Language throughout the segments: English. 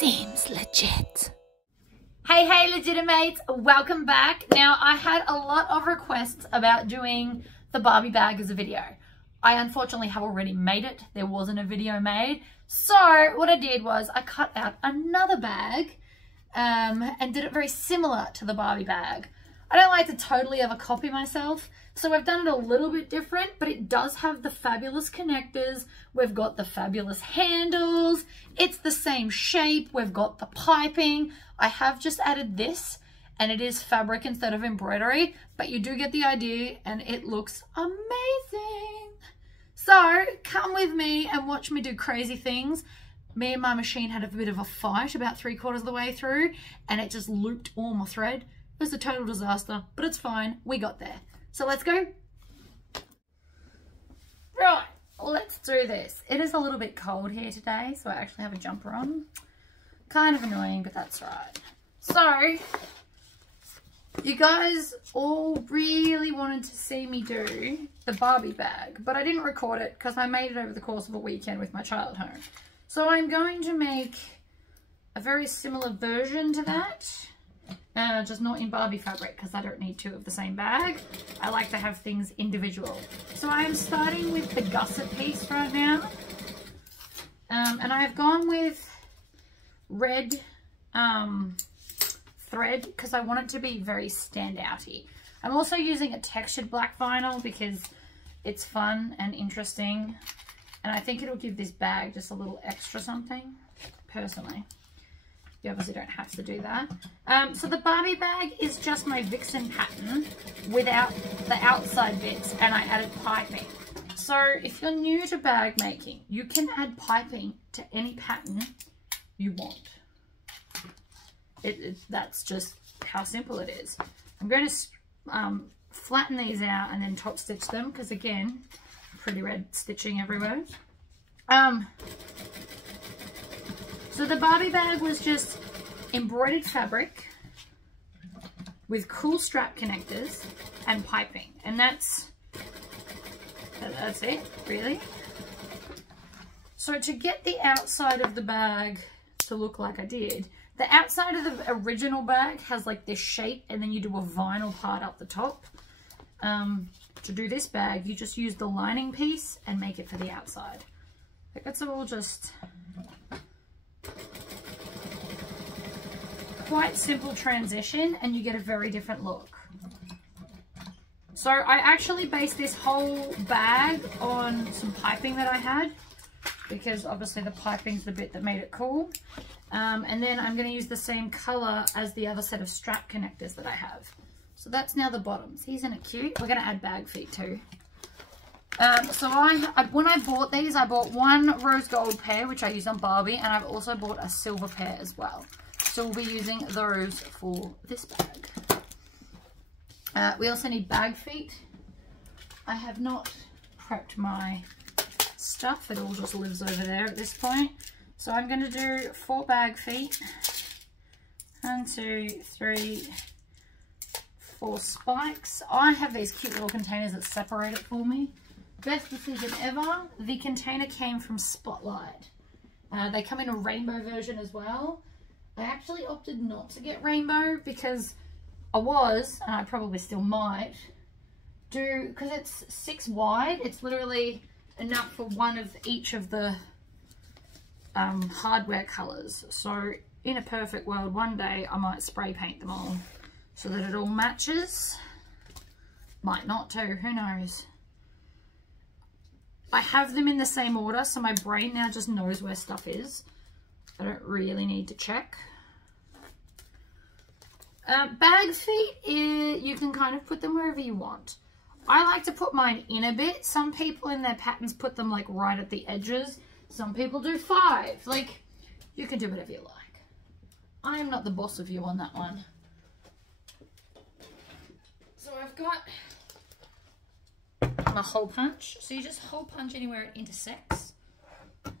Seems legit. Hey legitimates, welcome back. Now I had a lot of requests about doing the Barbie bag as a video. I unfortunately have already made it. There wasn't a video made. So what I did was I cut out another bag and did it very similar to the Barbie bag. I don't like to totally ever copy myself, so I've done it a little bit different, but it does have the fabulous connectors. We've got the fabulous handles. It's the same shape. We've got the piping. I have just added this, and it is fabric instead of embroidery, but you do get the idea, and it looks amazing. So come with me and watch me do crazy things. Me and my machine had a bit of a fight about 3/4 of the way through, and it just looped all my thread. It was a total disaster, but it's fine. We got there. So let's go. Right, let's do this. It is a little bit cold here today, so I actually have a jumper on. Kind of annoying, but that's right. So, you guys all really wanted to see me do the Barbie bag, but I didn't record it because I made it over the course of a weekend with my child home. So I'm going to make a very similar version to that. Just not in Barbie fabric because I don't need two of the same bag. I like to have things individual. So I am starting with the gusset piece right now. And I have gone with red thread because I want it to be very standouty. I'm also using a textured black vinyl because it's fun and interesting. And I think it'll give this bag just a little extra something, personally. You obviously don't have to do that. So the Barbie bag is just my vixen pattern without the outside bits, and I added piping. So if you're new to bag making, you can add piping to any pattern you want. That's just how simple it is. I'm going to flatten these out and then top stitch them because, again, pretty red stitching everywhere. So the Barbie bag was just embroidered fabric with cool strap connectors and piping, and that's it, really. So to get the outside of the bag to look like I did, the outside of the original bag has like this shape, and then you do a vinyl part up the top. To do this bag, you just use the lining piece and make it for the outside. Like, it's all just quite simple transition, and you get a very different look. So I actually based this whole bag on some piping that I had, because obviously the piping's the bit that made it cool. And then I'm going to use the same color as the other set of strap connectors that I have. So that's now the bottoms. Isn't it cute? We're going to add bag feet too. So when I bought these, I bought one rose gold pair, which I used on Barbie, and I've also bought a silver pair as well. So we'll be using those for this bag. We also need bag feet. I have not prepped my stuff. It all just lives over there at this point. So I'm going to do 4 bag feet. 1, 2, 3, 4 spikes. I have these cute little containers that separate it for me. Best decision ever. The container came from Spotlight. They come in a rainbow version as well. I actually opted not to get rainbow because and I probably still might, because it's 6 wide. It's literally enough for one of each of the hardware colors. So in a perfect world, one day I might spray paint them all so that it all matches. Might not too, who knows. I have them in the same order, so my brain now just knows where stuff is. I don't really need to check. Bag feet, you can kind of put them wherever you want. I like to put mine in a bit. Some people in their patterns put them like right at the edges. Some people do 5. Like, you can do whatever you like. I am not the boss of you on that one. So I've got my hole punch. So you just hole punch anywhere it intersects. I'm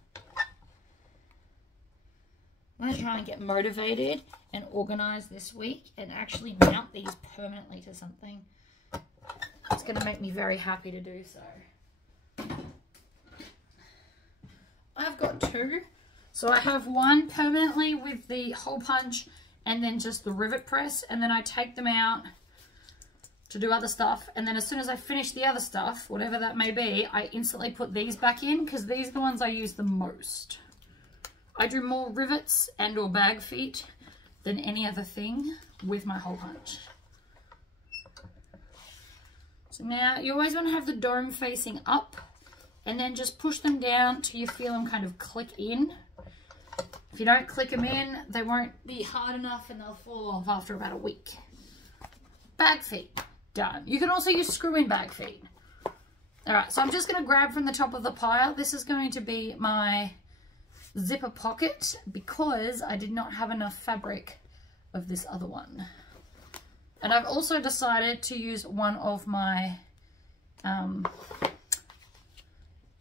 going to try and get motivated and organized this week and actually mount these permanently to something. It's going to make me very happy to do so. I've got 2. So I have one permanently with the hole punch and then just the rivet press, and then I take them out to do other stuff, and then as soon as I finish the other stuff, whatever that may be, I instantly put these back in because these are the ones I use the most. I do more rivets and or bag feet than any other thing with my hole punch. So now you always want to have the dome facing up, and then just push them down till you feel them kind of click in. If you don't click them in, they won't be hard enough and they'll fall off after about a week. Bag feet. Done. You can also use screw-in bag feet. Alright, so I'm just going to grab from the top of the pile. This is going to be my zipper pocket because I did not have enough fabric of this other one. And I've also decided to use one of my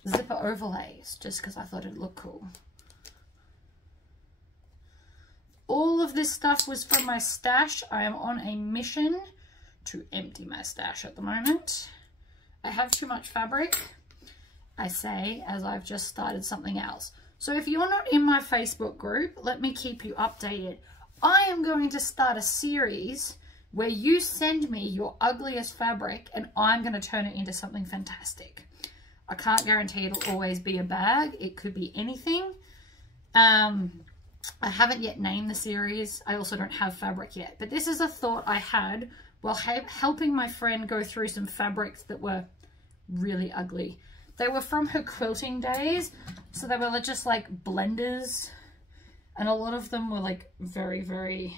zipper overlays just because I thought it'd look cool. All of this stuff was from my stash. I am on a mission to empty my stash at the moment. I have too much fabric, I say, as I've just started something else. So if you're not in my Facebook group, let me keep you updated. I am going to start a series where you send me your ugliest fabric and I'm going to turn it into something fantastic. I can't guarantee it'll always be a bag. It could be anything. I haven't yet named the series. I also don't have fabric yet. But this is a thought I had while helping my friend go through some fabrics that were really ugly. They were from her quilting days, so they were just like blenders, and a lot of them were like very, very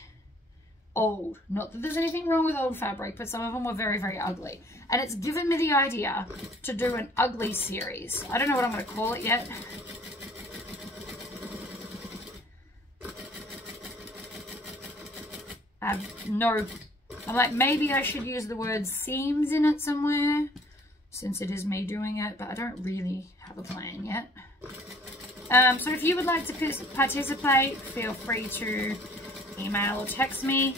old. Not that there's anything wrong with old fabric, but some of them were very, very ugly. And it's given me the idea to do an ugly series. I don't know what I'm going to call it yet. I'm like, maybe I should use the word seams in it somewhere, since it is me doing it, but I don't really have a plan yet. So if you would like to participate, feel free to email or text me.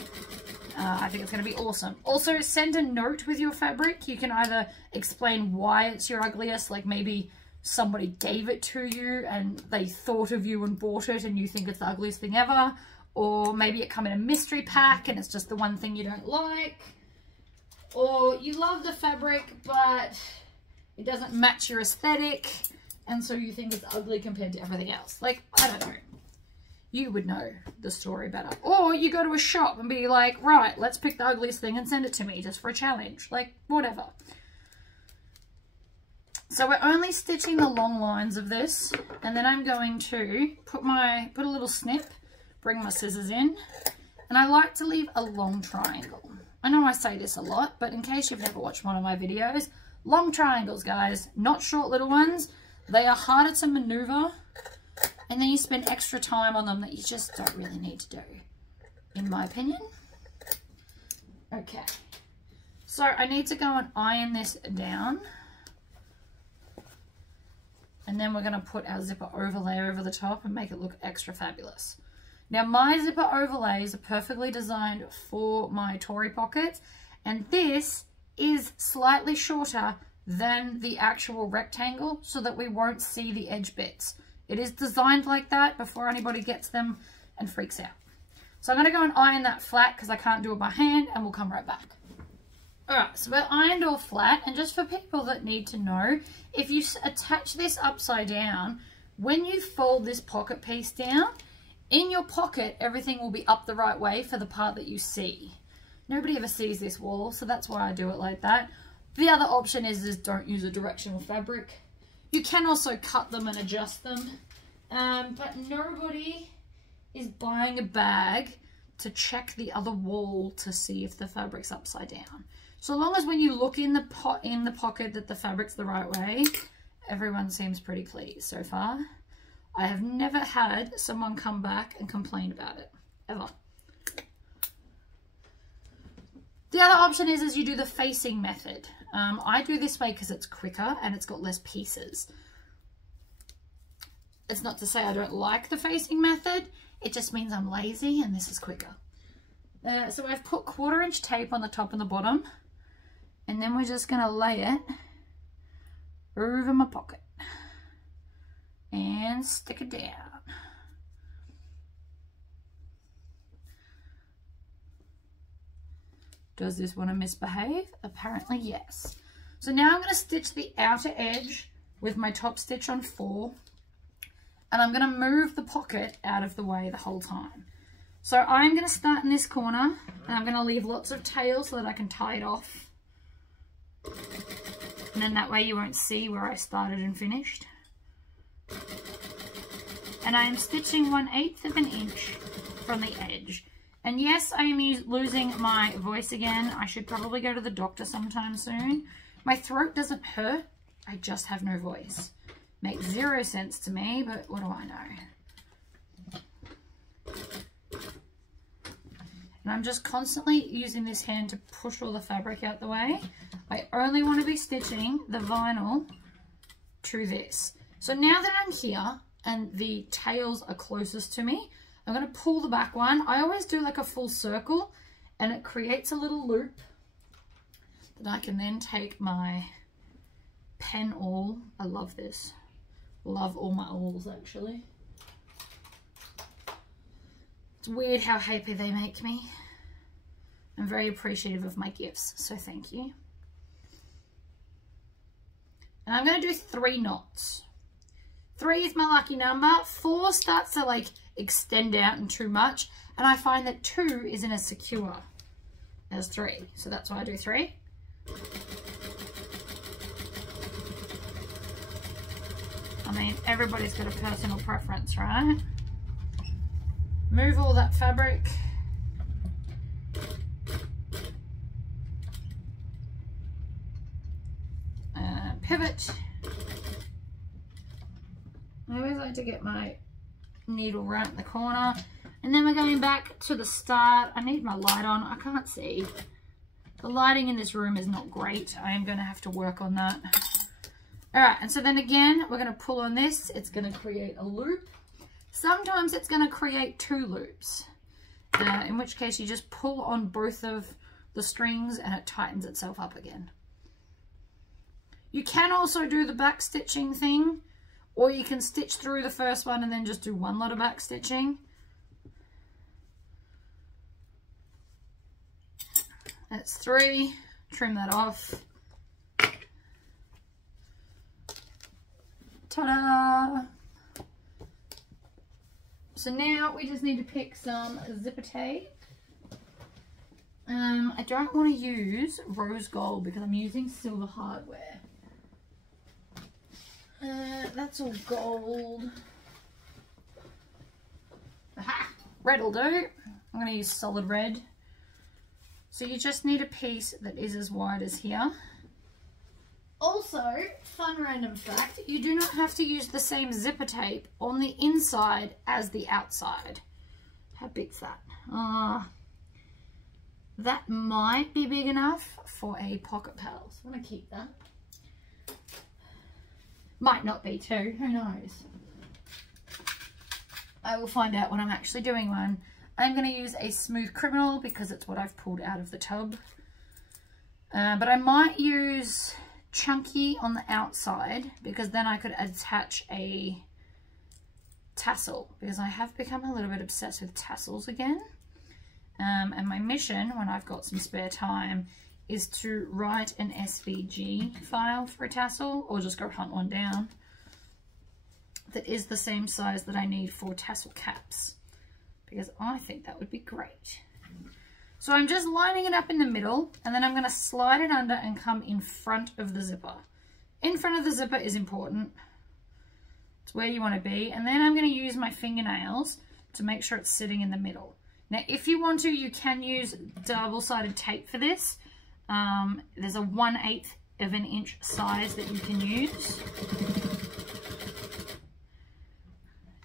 I think it's going to be awesome. Also, send a note with your fabric. You can either explain why it's your ugliest, like maybe somebody gave it to you and they thought of you and bought it and you think it's the ugliest thing ever. Or maybe it come in a mystery pack and it's just the one thing you don't like. Or you love the fabric, but it doesn't match your aesthetic, and so you think it's ugly compared to everything else. Like, I don't know. You would know the story better. Or you go to a shop and be like, right, let's pick the ugliest thing and send it to me just for a challenge. Like, whatever. So we're only stitching the long lines of this, and then I'm going to put a little snip, bring my scissors in, and I like to leave a long triangle. I know I say this a lot, but in case you've never watched one of my videos, long triangles, guys, not short little ones. They are harder to maneuver, and then you spend extra time on them that you just don't really need to do, in my opinion. Okay, so I need to go and iron this down, and then we're going to put our zipper overlay over the top and make it look extra fabulous. Now, my zipper overlays are perfectly designed for my Tory pockets, and this is slightly shorter than the actual rectangle so that we won't see the edge bits. It is designed like that before anybody gets them and freaks out. So I'm going to go and iron that flat because I can't do it by hand, and we'll come right back. Alright, so we're ironed all flat, and just for people that need to know, if you attach this upside down, when you fold this pocket piece down, in your pocket, everything will be up the right way for the part that you see. Nobody ever sees this wall, so that's why I do it like that. The other option is don't use a directional fabric. You can also cut them and adjust them, but nobody is buying a bag to check the other wall to see if the fabric's upside down. So long as when you look in the pocket that the fabric's the right way, everyone seems pretty pleased so far. I have never had someone come back and complain about it, ever. The other option is you do the facing method. I do this way because it's quicker and it's got less pieces. It's not to say I don't like the facing method, it just means I'm lazy and this is quicker. So I've put 1/4 inch tape on the top and the bottom, and then we're just going to lay it over my pocket and stick it down. Does this want to misbehave? Apparently yes. So now I'm going to stitch the outer edge with my top stitch on 4, and I'm going to move the pocket out of the way the whole time. So I'm going to start in this corner, and I'm going to leave lots of tail so that I can tie it off. And then that way you won't see where I started and finished. And I am stitching 1/8 of an inch from the edge. And yes, I am losing my voice again. I should probably go to the doctor sometime soon. My throat doesn't hurt, I just have no voice. Makes 0 sense to me, but what do I know? And I'm just constantly using this hand to push all the fabric out the way. I only want to be stitching the vinyl to this. So now that I'm here and the tails are closest to me, I'm going to pull the back one. I always do like a full circle, and it creates a little loop that I can then take my pen awl. I love this. Love all my awls actually. It's weird how happy they make me. I'm very appreciative of my gifts, so thank you. And I'm going to do 3 knots. 3 is my lucky number. 4 starts to like extend out and too much, and I find that 2 isn't as secure as 3, so that's why I do 3. I mean, everybody's got a personal preference, right? Move all that fabric. Pivot. I always like to get my needle right in the corner. And then we're going back to the start. I need my light on. I can't see. The lighting in this room is not great. I am going to have to work on that. Alright, and so then again, we're going to pull on this. It's going to create a loop. Sometimes it's going to create 2 loops, in which case you just pull on both of the strings and it tightens itself up again. You can also do the back stitching thing, or you can stitch through the first one and then just do 1 lot of back stitching. That's 3. Trim that off. Ta-da! So now we just need to pick some zipper tape. I don't want to use rose gold because I'm using silver hardware. That's all gold. Aha! Red will do. I'm going to use solid red. So you just need a piece that is as wide as here. Also, fun random fact, you do not have to use the same zipper tape on the inside as the outside. How big's that? That might be big enough for a pocket pal. So I'm going to keep that. Might not be too, who knows? I will find out when I'm actually doing one. I'm going to use a smooth criminal because it's what I've pulled out of the tub. But I might use chunky on the outside because then I could attach a tassel, because I have become a little bit obsessed with tassels again. And my mission, when I've got some spare time, is to write an SVG file for a tassel, or just go hunt one down that is the same size that I need for tassel caps, because I think that would be great. So I'm just lining it up in the middle, and then I'm going to slide it under and come in front of the zipper. In front of the zipper is important. It's where you want to be. And then I'm going to use my fingernails to make sure it's sitting in the middle. Now, if you want to, you can use double-sided tape for this. There's a 1/8 of an inch size that you can use.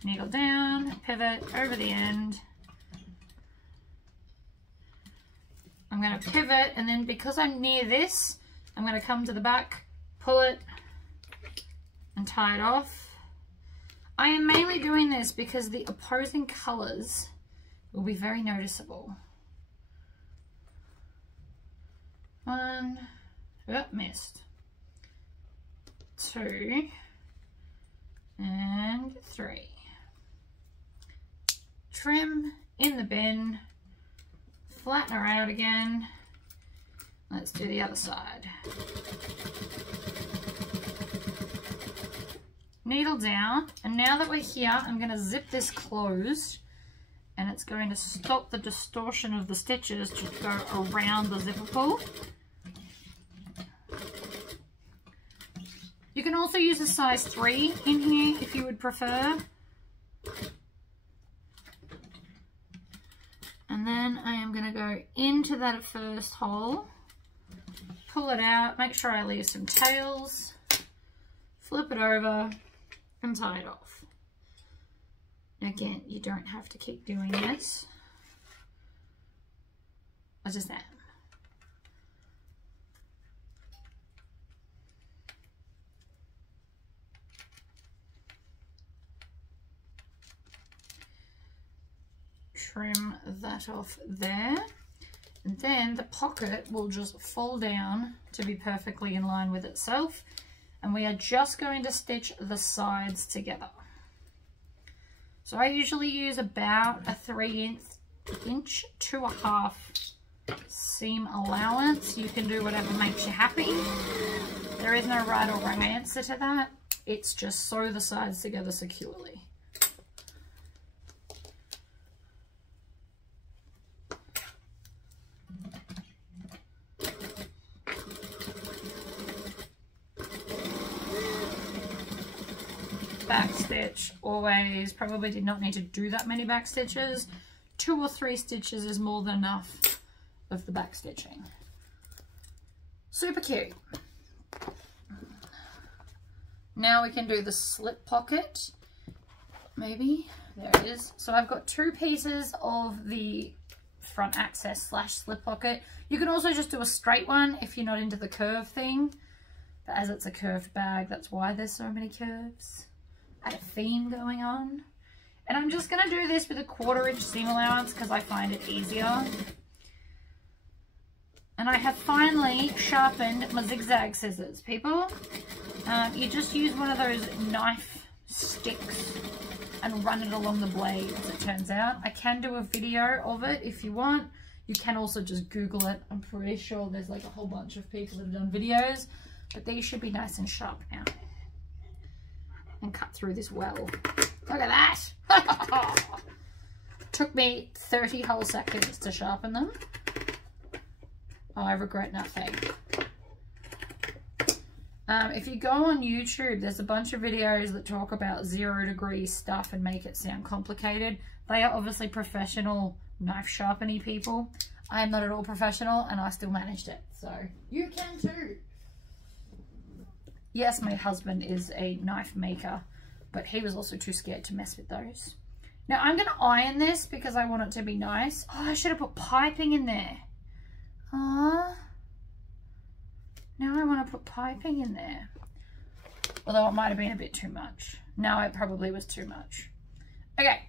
Needle down, pivot over the end. I'm going to pivot, and then because I'm near this, I'm going to come to the back, pull it, and tie it off. I am mainly doing this because the opposing colours will be very noticeable. 1, oh, missed. 2, and 3. Trim in the bin, flatten her out again, Let's do the other side. Needle down, and now that we're here, I'm going to zip this closed, and it's going to stop the distortion of the stitches to go around the zipper pull. You can also use a size 3 in here if you would prefer. And then I am going to go into that first hole, pull it out, make sure I leave some tails, flip it over, and tie it off. Again, you don't have to keep doing this. I just am. Trim that off there, and then the pocket will just fall down to be perfectly in line with itself, and we are just going to stitch the sides together. So I usually use about a 3" to a 1/2 seam allowance. You can do whatever makes you happy. There is no right or wrong answer to that. It's just sew the sides together securely. Back stitch always, probably did not need to do that many back stitches. 2 or 3 stitches is more than enough of the back stitching. Super cute. Now we can do the slip pocket. Maybe, there it is. So I've got 2 pieces of the front access / slip pocket. You can also just do a straight one if you're not into the curve thing. But as it's a curved bag, that's why there's so many curves. I had a theme going on. And I'm just going to do this with a 1/4" seam allowance because I find it easier. And I have finally sharpened my zigzag scissors, people. You just use one of those knife sticks and run it along the blade, as it turns out. I can do a video of it if you want. You can also just Google it. I'm pretty sure there's like a whole bunch of people that have done videos. But these should be nice and sharp now. And cut through this well. Look at that! Took me 30 whole seconds to sharpen them. Oh, I regret nothing. If you go on YouTube, there's a bunch of videos that talk about 0° stuff and make it sound complicated. They are obviously professional knife sharpening people. I am not at all professional, and I still managed it. So you can too. Yes, my husband is a knife maker, but he was also too scared to mess with those. Now I'm going to iron this because I want it to be nice. Oh, I should have put piping in there. Aww. Now I want to put piping in there. Although it might have been a bit too much. No, it probably was too much. Okay,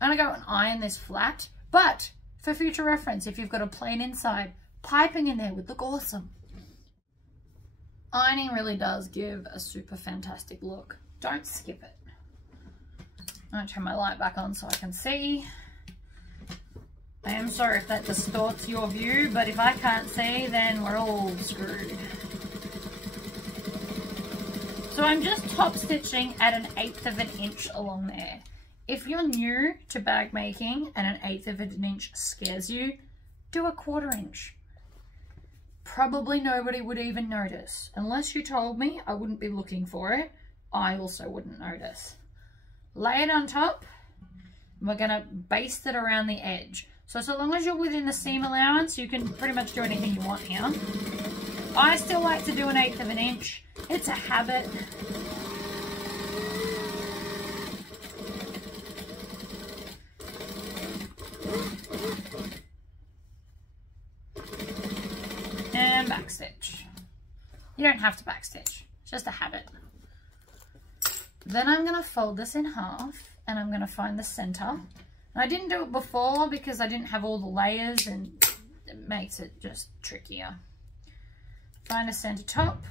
I'm going to go and iron this flat. But for future reference, if you've got a plain inside, piping in there would look awesome. Ironing really does give a super fantastic look. Don't skip it. I'm going to turn my light back on so I can see. I am sorry if that distorts your view, but if I can't see, then we're all screwed. So I'm just top stitching at 1/8 inch along there. If you're new to bag making and 1/8 inch scares you, do 1/4 inch. Probably nobody would even notice. Unless you told me, I wouldn't be looking for it. I also wouldn't notice. Lay it on top. And we're going to baste it around the edge. So long as you're within the seam allowance, you can pretty much do anything you want here. I still like to do 1/8 inch. It's a habit. And backstitch. You don't have to backstitch, it's just a habit. Then I'm going to fold this in half and I'm going to find the center. And I didn't do it before because I didn't have all the layers and it makes it just trickier. Find a center top,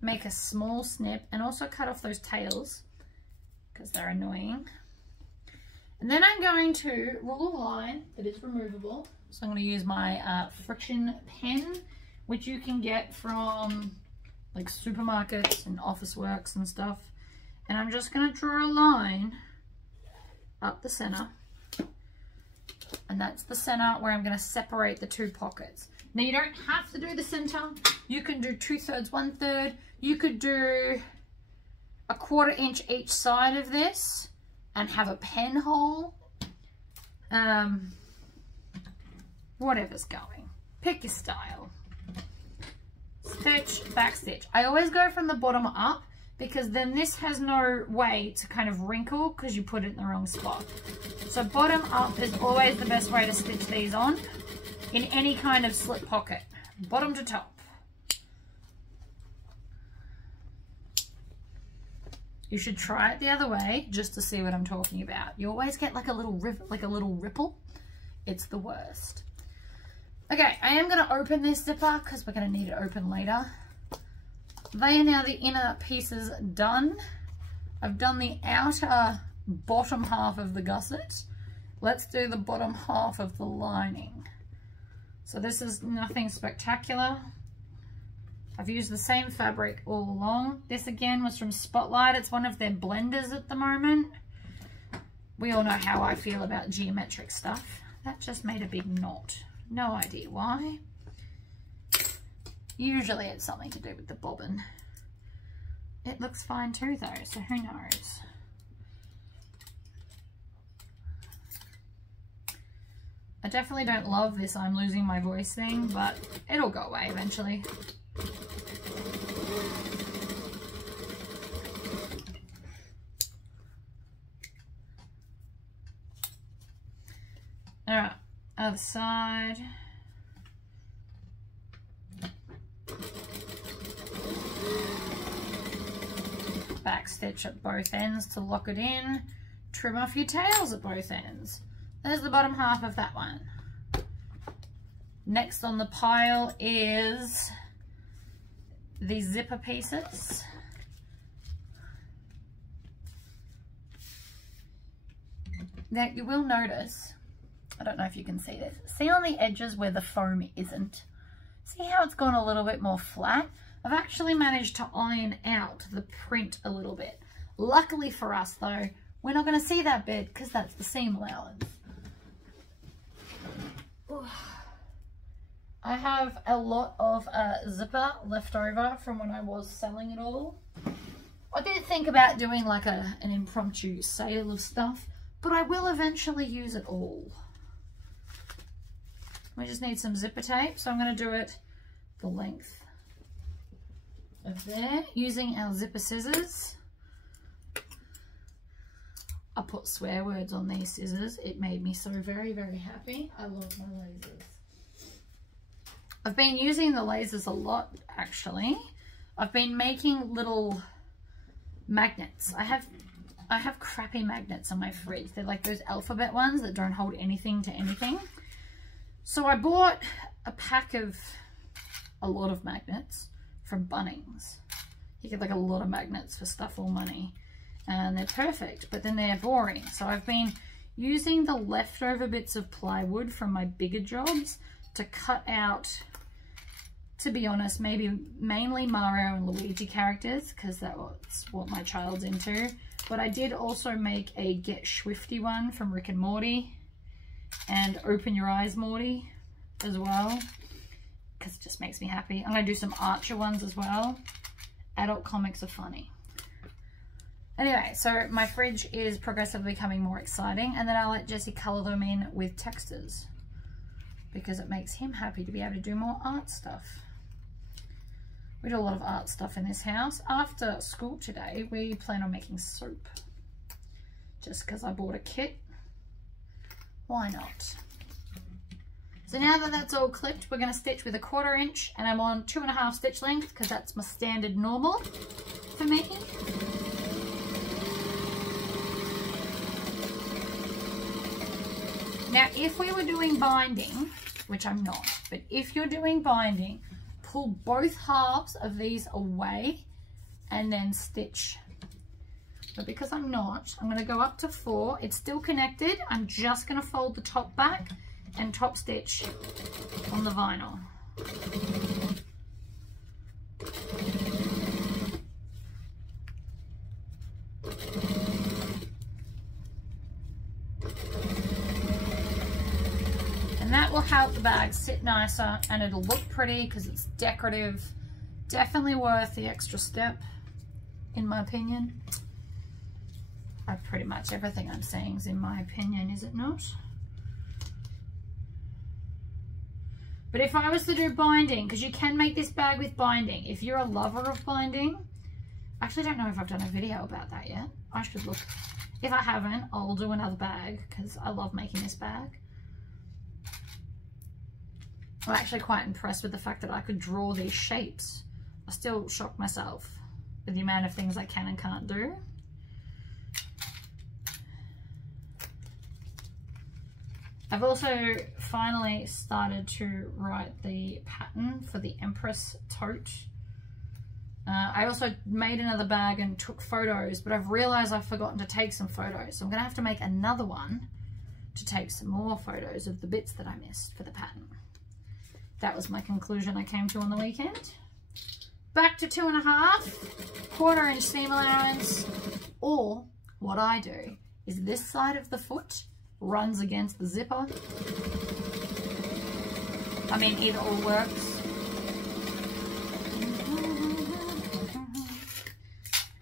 make a small snip and also cut off those tails because they're annoying. And then I'm going to rule a line that is removable. So I'm going to use my friction pen, which you can get from like supermarkets and office works and stuff. And I'm just going to draw a line up the center. And that's the center where I'm going to separate the two pockets. Now you don't have to do the center. You can do 2/3, 1/3. You could do a 1/4 inch each side of this and have a pen hole. Whatever's going. Pick your style. Stitch, back stitch. I always go from the bottom up because then this has no way to kind of wrinkle because you put it in the wrong spot. So bottom up is always the best way to stitch these on in any kind of slip pocket. Bottom to top. You should try it the other way just to see what I'm talking about. You always get like a little ripple. It's the worst. Okay, I am going to open this zipper because we're going to need it open later. They are now the inner pieces done. I've done the outer bottom half of the gusset. Let's do the bottom half of the lining. So this is nothing spectacular. I've used the same fabric all along. This again was from Spotlight. It's one of their blenders at the moment. We all know how I feel about geometric stuff. That just made a big knot. No idea why. Usually it's something to do with the bobbin. It looks fine too though, so who knows. I definitely don't love this I'm losing my voice thing, but it'll go away eventually. Alright, other side. Back stitch at both ends to lock it in. Trim off your tails at both ends. There's the bottom half of that one. Next on the pile is the zipper pieces. Now you will notice, I don't know if you can see this, see on the edges where the foam isn't? See how it's gone a little bit more flat? I've actually managed to iron out the print a little bit. Luckily for us though, we're not going to see that bit because that's the seam allowance. I have a lot of zipper left over from when I was selling it all. I did think about doing like an impromptu sale of stuff, but I will eventually use it all. We just need some zipper tape, so I'm going to do it the length of there using our zipper scissors. I put swear words on these scissors. It made me so very, very happy. I love my lasers. I've been using the lasers a lot, actually. I've been making little magnets. I have crappy magnets on my fridge. They're like those alphabet ones that don't hold anything to anything. So I bought a pack of a lot of magnets from Bunnings. You get like a lot of magnets for stuff or money. And they're perfect, but then they're boring. So I've been using the leftover bits of plywood from my bigger jobs to cut out, to be honest, maybe mainly Mario and Luigi characters, because that's what my child's into. But I did also make a Get Swifty one from Rick and Morty, and Open Your Eyes Morty as well, because it just makes me happy. I'm going to do some Archer ones as well. Adult comics are funny. Anyway, so my fridge is progressively becoming more exciting, and then I'll let Jesse colour them in with textures because it makes him happy to be able to do more art stuff. We do a lot of art stuff in this house. After school today, we plan on making soap. Just because I bought a kit. Why not? So now that that's all clipped, we're going to stitch with a 1/4 inch, and I'm on 2.5 stitch length because that's my standard normal for me. Now, if we were doing binding, which I'm not, but if you're doing binding, pull both halves of these away and then stitch but because I'm not, I'm going to go up to 4. It's still connected. I'm just going to fold the top back and top stitch on the vinyl. And that will help the bag sit nicer, and it'll look pretty because it's decorative. Definitely worth the extra step, in my opinion. Pretty much everything I'm saying is in my opinion, is it not? But if I was to do binding, because you can make this bag with binding, if you're a lover of binding, I actually don't know if I've done a video about that yet. I should look. If I haven't, I'll do another bag because I love making this bag. I'm actually quite impressed with the fact that I could draw these shapes. I still shock myself with the amount of things I can and can't do. I've also finally started to write the pattern for the Empress tote. I also made another bag and took photos, but I've realized I've forgotten to take some photos. So I'm gonna have to make another one to take some more photos of the bits that I missed for the pattern. That was my conclusion I came to on the weekend. Back to 2.5, 1/4 inch seam allowance, or what I do is this side of the foot runs against the zipper. I mean, either or works.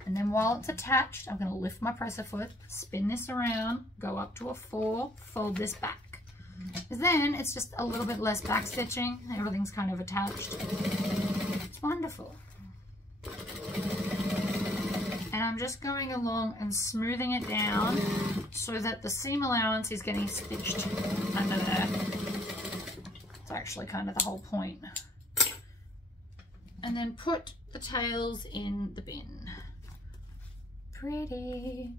And then while it's attached, I'm going to lift my presser foot, spin this around, go up to a 4, fold this back. Because then it's just a little bit less back stitching. Everything's kind of attached. It's wonderful. And I'm just going along and smoothing it down so that the seam allowance is getting stitched under there. It's actually kind of the whole point. And then put the tails in the bin. Pretty.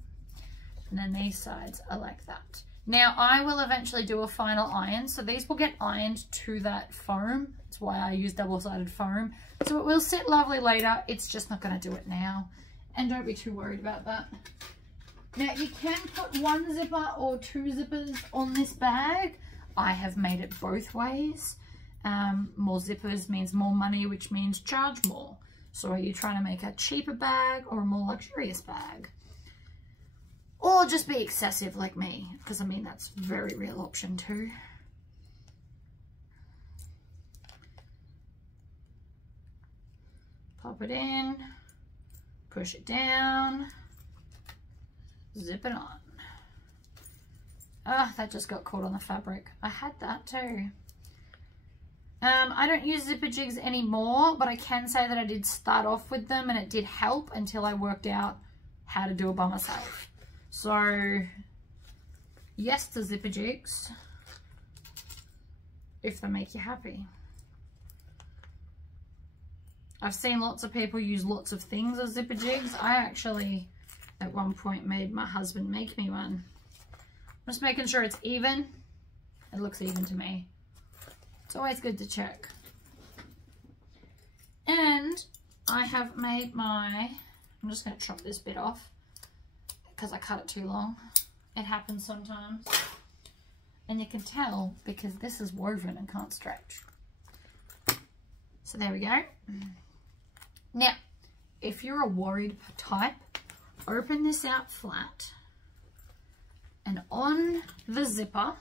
And then these sides are like that. Now I will eventually do a final iron, so these will get ironed to that foam. That's why I use double-sided foam. So it will sit lovely later. It's just not going to do it now. And don't be too worried about that. Now you can put 1 zipper or 2 zippers on this bag. I have made it both ways. More zippers means more money, which means charge more. So are you trying to make a cheaper bag or a more luxurious bag? Or just be excessive like me, because I mean that's a very real option too. Pop it in, push it down, zip it on. Ah, that just got caught on the fabric. I had that too. I don't use zipper jigs anymore, but I can say that I did start off with them and it did help until I worked out how to do it by myself. So, yes to zipper jigs, if they make you happy. I've seen lots of people use lots of things as zipper jigs. I actually, at one point, made my husband make me one. Just making sure it's even. It looks even to me. It's always good to check. And I have made my, I'm just going to chop this bit off because I cut it too long. It happens sometimes. And you can tell because this is woven and can't stretch. So there we go. Now, if you're a worried type, open this out flat and on the zipper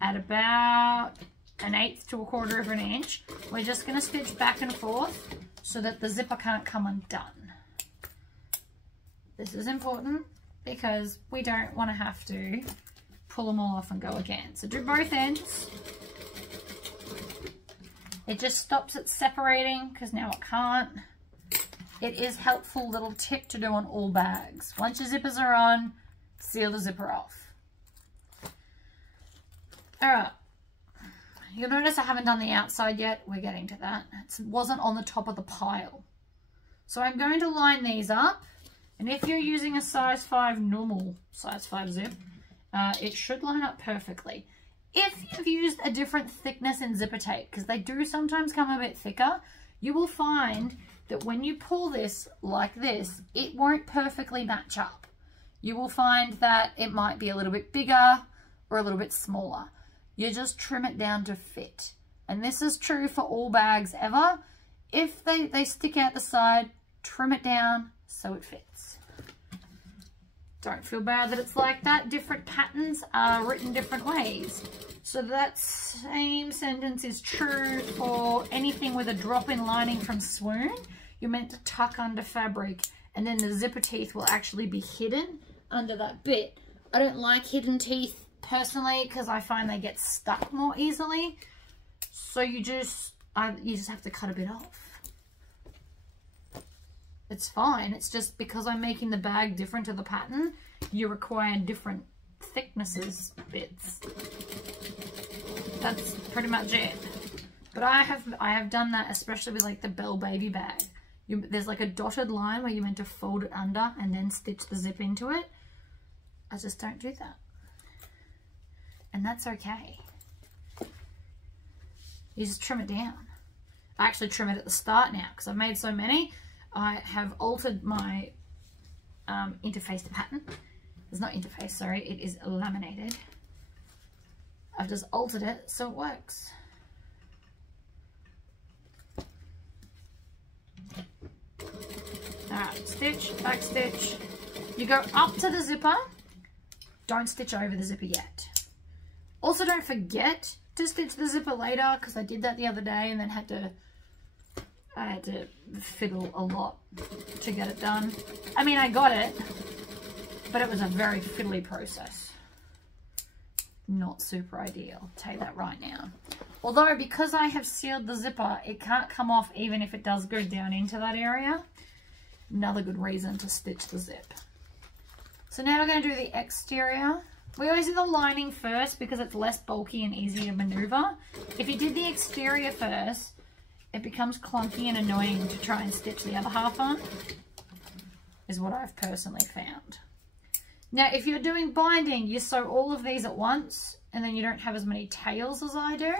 at about 1/8 to 1/4 of an inch, we're just going to stitch back and forth so that the zipper can't come undone. This is important because we don't want to have to pull them all off and go again. So do both ends. It just stops it separating because now it can't. It is a helpful little tip to do on all bags. Once your zippers are on, seal the zipper off. All right. You'll notice I haven't done the outside yet. We're getting to that. It wasn't on the top of the pile. So I'm going to line these up. And if you're using a size 5 normal size 5 zip, it should line up perfectly. If you've used a different thickness in zipper tape, because they do sometimes come a bit thicker, you will find that when you pull this like this, it won't perfectly match up. You will find that it might be a little bit bigger or a little bit smaller. You just trim it down to fit. And this is true for all bags ever. If they stick out the side, trim it down so it fits. Don't feel bad that it's like that. Different patterns are written different ways. So that same sentence is true for anything with a drop-in lining from Swoon. You're meant to tuck under fabric, and then the zipper teeth will actually be hidden under that bit. I don't like hidden teeth personally because I find they get stuck more easily. So you just have to cut a bit off. It's fine. It's just because I'm making the bag different to the pattern, you require different thicknesses bits. That's pretty much it. But I have done that, especially with like the Belle Baby bag. There's like a dotted line where you're meant to fold it under and then stitch the zip into it. I just don't do that. And that's okay. You just trim it down. I actually trim it at the start now because I've made so many. I have altered my interfaced pattern. It's not interface, sorry, it is laminated. I've just altered it so it works. Alright, stitch, back stitch. You go up to the zipper. Don't stitch over the zipper yet. Also, don't forget to stitch the zipper later because I did that the other day and then I had to fiddle a lot to get it done. I mean, I got it, but it was a very fiddly process. Not super ideal, I'll tell you that right now. Although, because I have sealed the zipper, it can't come off even if it does go down into that area. Another good reason to stitch the zip. So now we're going to do the exterior. We always do the lining first because it's less bulky and easy to maneuver. If you did the exterior first, it becomes clunky and annoying to try and stitch the other half on, is what I've personally found. Now, if you're doing binding, you sew all of these at once and then you don't have as many tails as I do.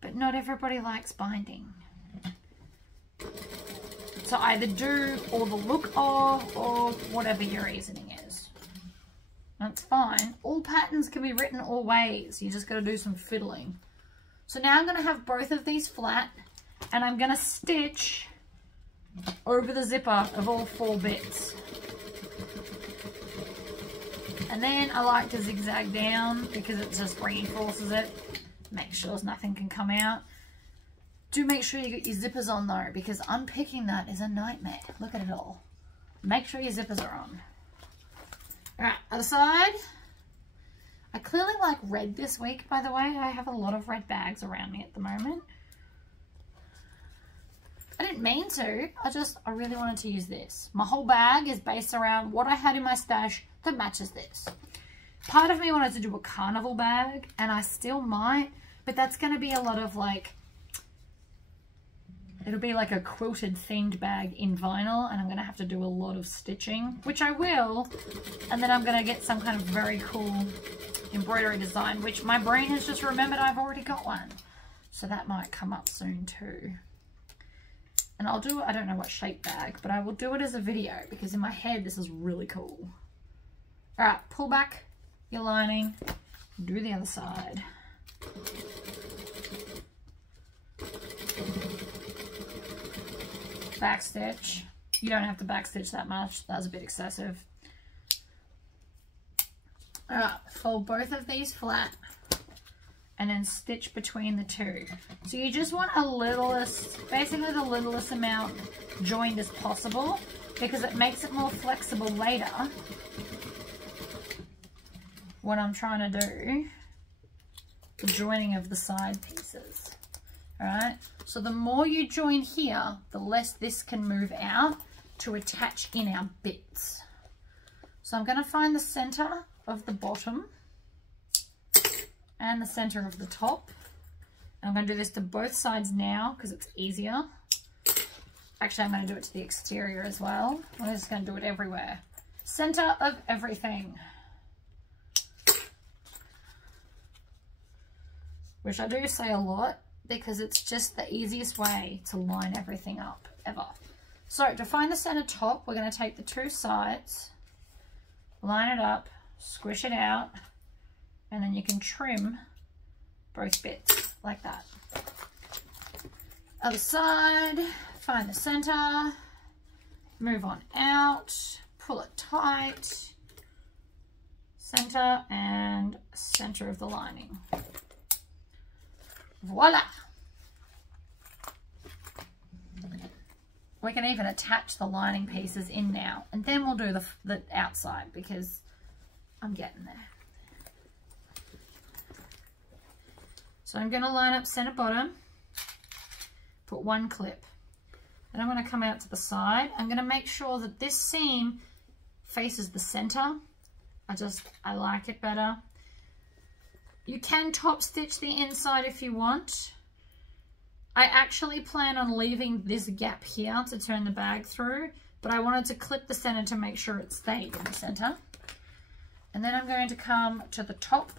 But not everybody likes binding. So either do all the look of or whatever your reasoning is. That's fine. All patterns can be written all ways. You just got to do some fiddling. So now I'm going to have both of these flat and I'm going to stitch over the zipper of all 4 bits. And then I like to zigzag down because it just reinforces it. Make sure nothing can come out. Do make sure you get your zippers on though, because unpicking that is a nightmare. Look at it all. Make sure your zippers are on. Alright, other side. I clearly like red this week, by the way. I have a lot of red bags around me at the moment. I didn't mean to. I really wanted to use this. My whole bag is based around what I had in my stash that matches this. Part of me wanted to do a carnival bag, and I still might, but that's going to be a lot of like, it'll be like a quilted themed bag in vinyl, and I'm going to have to do a lot of stitching, which I will, and then I'm going to get some kind of very cool embroidery design, which my brain has just remembered I've already got one. So that might come up soon too. And I'll do, I don't know what shape bag, but I will do it as a video because in my head this is really cool. Alright, pull back your lining, do the other side. Back stitch. You don't have to back stitch that much, that's a bit excessive. Alright, fold both of these flat and then stitch between the two. So you just want a littlest, basically the littlest amount joined as possible because it makes it more flexible later when I'm trying to do the joining of the side pieces. Alright, so the more you join here, the less this can move out to attach in our bits. So I'm going to find the center of the bottom and the center of the top. I'm going to do this to both sides now because it's easier. Actually, I'm going to do it to the exterior as well. I'm just going to do it everywhere. Center of everything. Which I do say a lot because it's just the easiest way to line everything up ever. So to find the center top, we're going to take the two sides, line it up, squish it out, and then you can trim both bits like that. Other side, find the center, move on out, pull it tight, center and center of the lining. Voila! We can even attach the lining pieces in now, and then we'll do the outside because I'm getting there. So I'm going to line up center bottom, put one clip. Then I'm going to come out to the side. I'm going to make sure that this seam faces the center. I like it better. You can top stitch the inside if you want. I actually plan on leaving this gap here to turn the bag through, but I wanted to clip the center to make sure it stayed in the center. And then I'm going to come to the top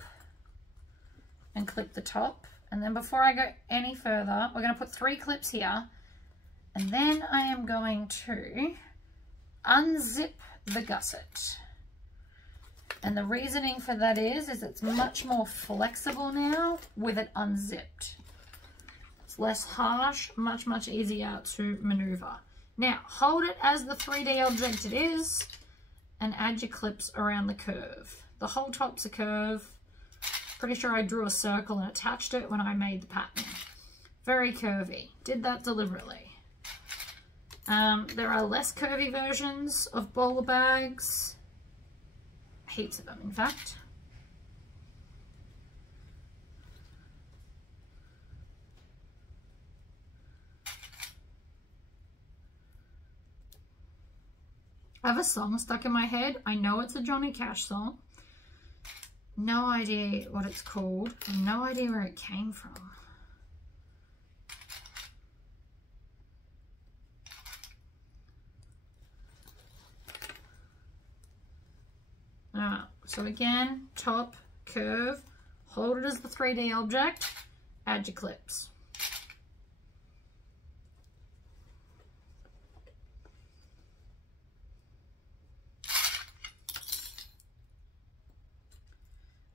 and clip the top. And then before I go any further, we're going to put 3 clips here. And then I am going to unzip the gusset. And the reasoning for that is it's much more flexible now with it unzipped. It's less harsh, much easier to maneuver. Now, hold it as the 3D object it is and add your clips around the curve. The whole top's a curve. Pretty sure I drew a circle and attached it when I made the pattern. Very curvy. Did that deliberately. There are less curvy versions of bowler bags. Heaps of them, in fact. I have a song stuck in my head. I know it's a Johnny Cash song. No idea what it's called. No idea where it came from. Alright, so again, top, curve, hold it as the 3D object, add your clips.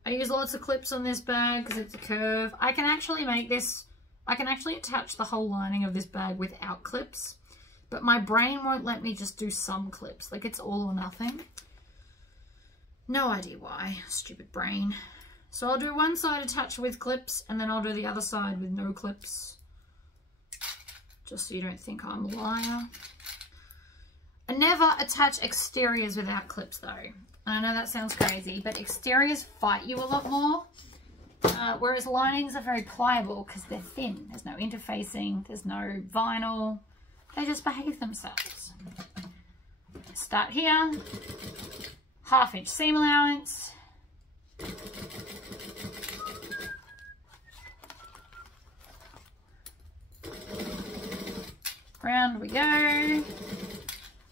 I use lots of clips on this bag because it's a curve. I can actually make this, I can actually attach the whole lining of this bag without clips, but my brain won't let me just do some clips. Like, it's all or nothing. No idea why, stupid brain. So I'll do one side attached with clips and then I'll do the other side with no clips. Just so you don't think I'm a liar. I never attach exteriors without clips though. I know that sounds crazy, but exteriors fight you a lot more. Whereas linings are very pliable because they're thin. There's no interfacing, there's no vinyl. They just behave themselves. Start here. 1/2 inch seam allowance. Round we go.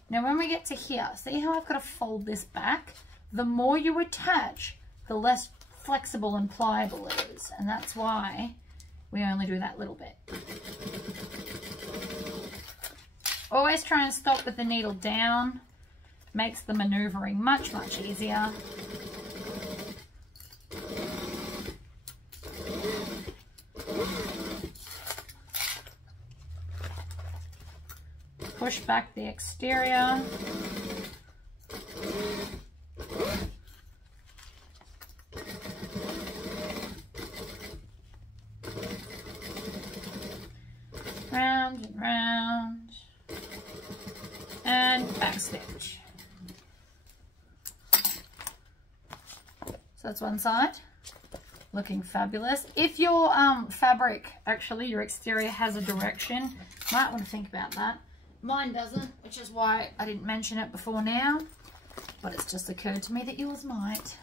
Now when we get to here, see how I've got to fold this back? The more you attach, the less flexible and pliable it is. And that's why we only do that little bit. Always try and stop with the needle down. Makes the maneuvering much easier. Push back the exterior. Round and round. And back stitch. So that's one side, looking fabulous. If your fabric, actually your exterior has a direction, might want to think about that. Mine doesn't, which is why I didn't mention it before now, but it's just occurred to me that yours might.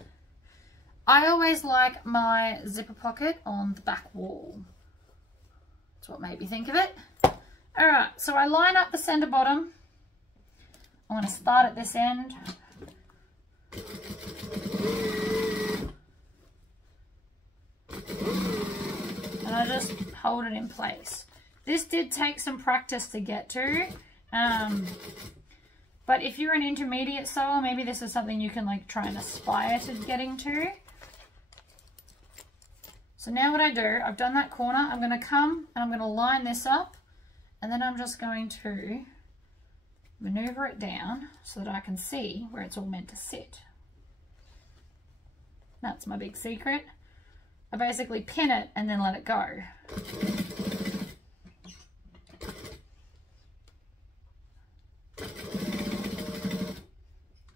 I always like my zipper pocket on the back wall. That's what made me think of it. All right, so I line up the center bottom. I'm going to start at this end. And I just hold it in place. This did take some practice to get to. But if you're an intermediate sewer, maybe this is something you can like try and aspire to getting to. So now what I do, I've done that corner, I'm going to come and I'm going to line this up, and then I'm just going to maneuver it down so that I can see where it's all meant to sit. That's my big secret. I basically pin it and then let it go.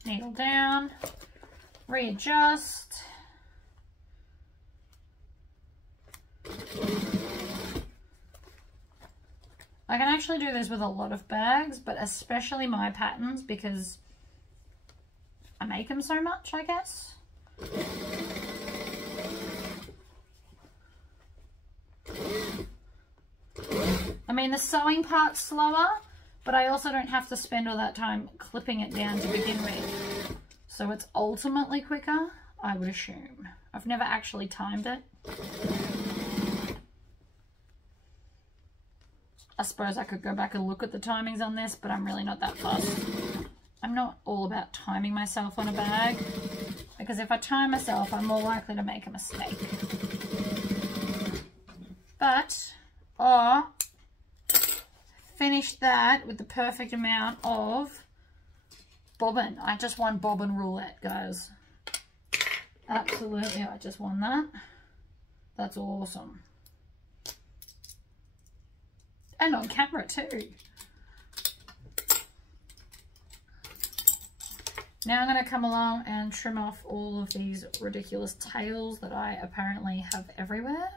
Needle down, readjust. I can actually do this with a lot of bags, but especially my patterns because I make them so much, I guess. I mean, the sewing part's slower, but I also don't have to spend all that time clipping it down to begin with. So it's ultimately quicker, I would assume. I've never actually timed it. I suppose I could go back and look at the timings on this, but I'm really not that fussed. I'm not all about timing myself on a bag, because if I time myself, I'm more likely to make a mistake. But, finished that with the perfect amount of bobbin. I just won bobbin roulette, guys. Absolutely, I just won that. That's awesome. And on camera too. Now I'm going to come along and trim off all of these ridiculous tails that I apparently have everywhere.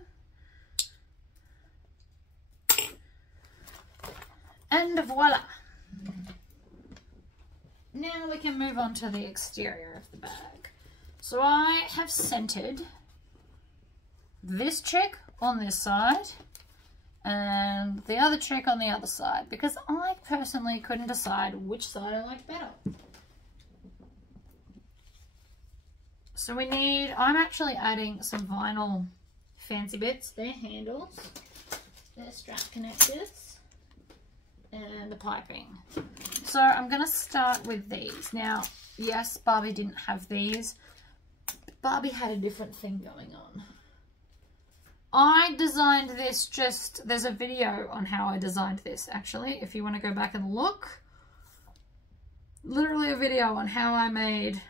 And voila. Now we can move on to the exterior of the bag. So I have centered this chick on this side and the other chick on the other side, because I personally couldn't decide which side I like better. So we need, I'm actually adding some vinyl fancy bits. They're handles, they're strap connectors, and the piping. So I'm going to start with these. Now, yes, Barbie didn't have these. Barbie had a different thing going on. I designed this just, there's a video on how I designed this actually, if you want to go back and look. Literally a video on how I made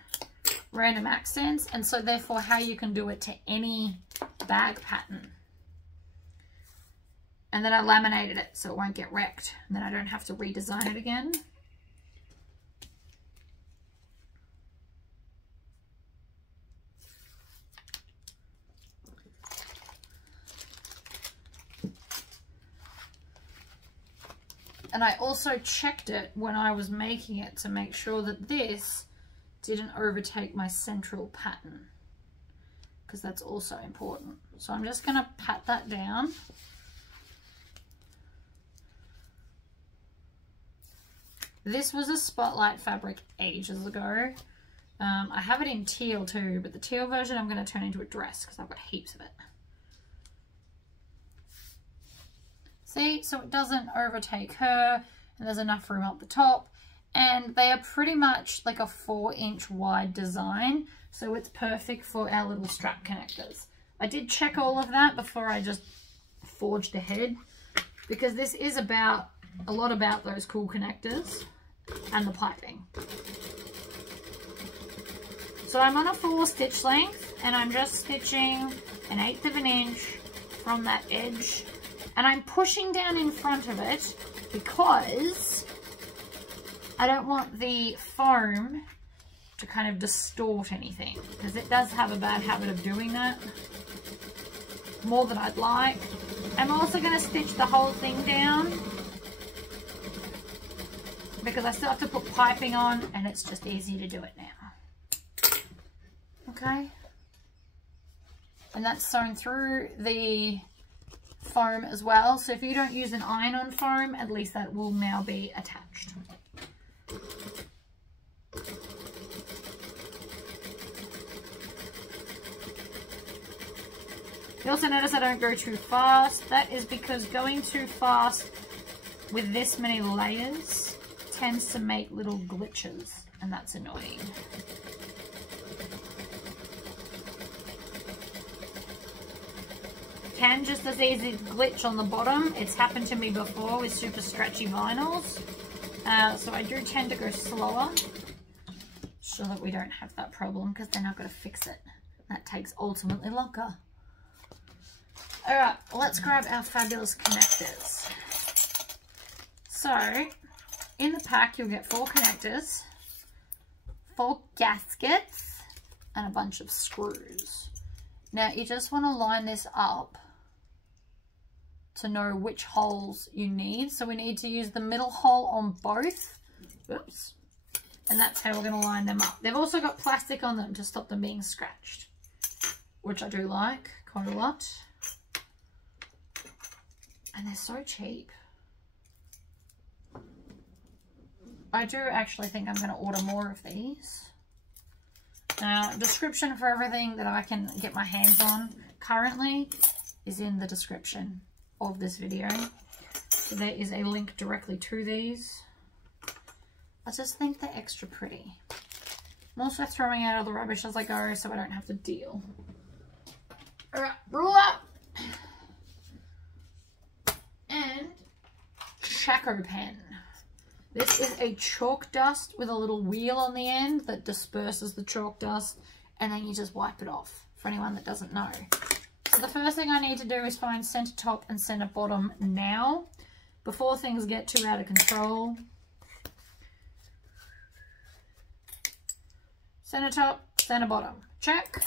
random accents, and so therefore how you can do it to any bag pattern. And then I laminated it so it won't get wrecked, and then I don't have to redesign it again. And I also checked it when I was making it to make sure that this didn't overtake my central pattern, because that's also important. So I'm just going to pat that down. This was a Spotlight fabric ages ago. I have it in teal too, but the teal version I'm going to turn into a dress because I've got heaps of it. See, so it doesn't overtake her, and there's enough room up the top, and they are pretty much like a 4-inch wide design, so it's perfect for our little strap connectors. I did check all of that before I just forged ahead, because this is about a lot about those cool connectors and the piping. So I'm on a 4 stitch length, and I'm just stitching 1/8 of an inch from that edge. And I'm pushing down in front of it because I don't want the foam to kind of distort anything, because it does have a bad habit of doing that more than I'd like. I'm also going to stitch the whole thing down because I still have to put piping on, and it's just easier to do it now. Okay. And that's sewn through the foam as well, so if you don't use an iron-on foam, at least that will now be attached. You also notice I don't go too fast. That is because going too fast with this many layers tends to make little glitches, and that's annoying. Can just as easy glitch on the bottom. It's happened to me before with super stretchy vinyls. So I do tend to go slower so that we don't have that problem, because then I've got to fix it. That takes ultimately longer. Alright, let's grab our fabulous connectors. So, in the pack you'll get 4 connectors, 4 gaskets, and a bunch of screws. Now you just want to line this up to know which holes you need. So we need to use the middle hole on both. Oops. And that's how we're going to line them up. They've also got plastic on them to stop them being scratched, which I do like quite a lot. And they're so cheap. I do actually think I'm going to order more of these. Now, description for everything that I can get my hands on currently is in the description of this video. So there is a link directly to these. I just think they're extra pretty. I'm also throwing out all the rubbish as I go so I don't have to deal. Alright, ruler and Chaco pen. This is a chalk dust with a little wheel on the end that disperses the chalk dust, and then you just wipe it off, for anyone that doesn't know. So the first thing I need to do is find center top and center bottom now, before things get too out of control. Center top, center bottom, check.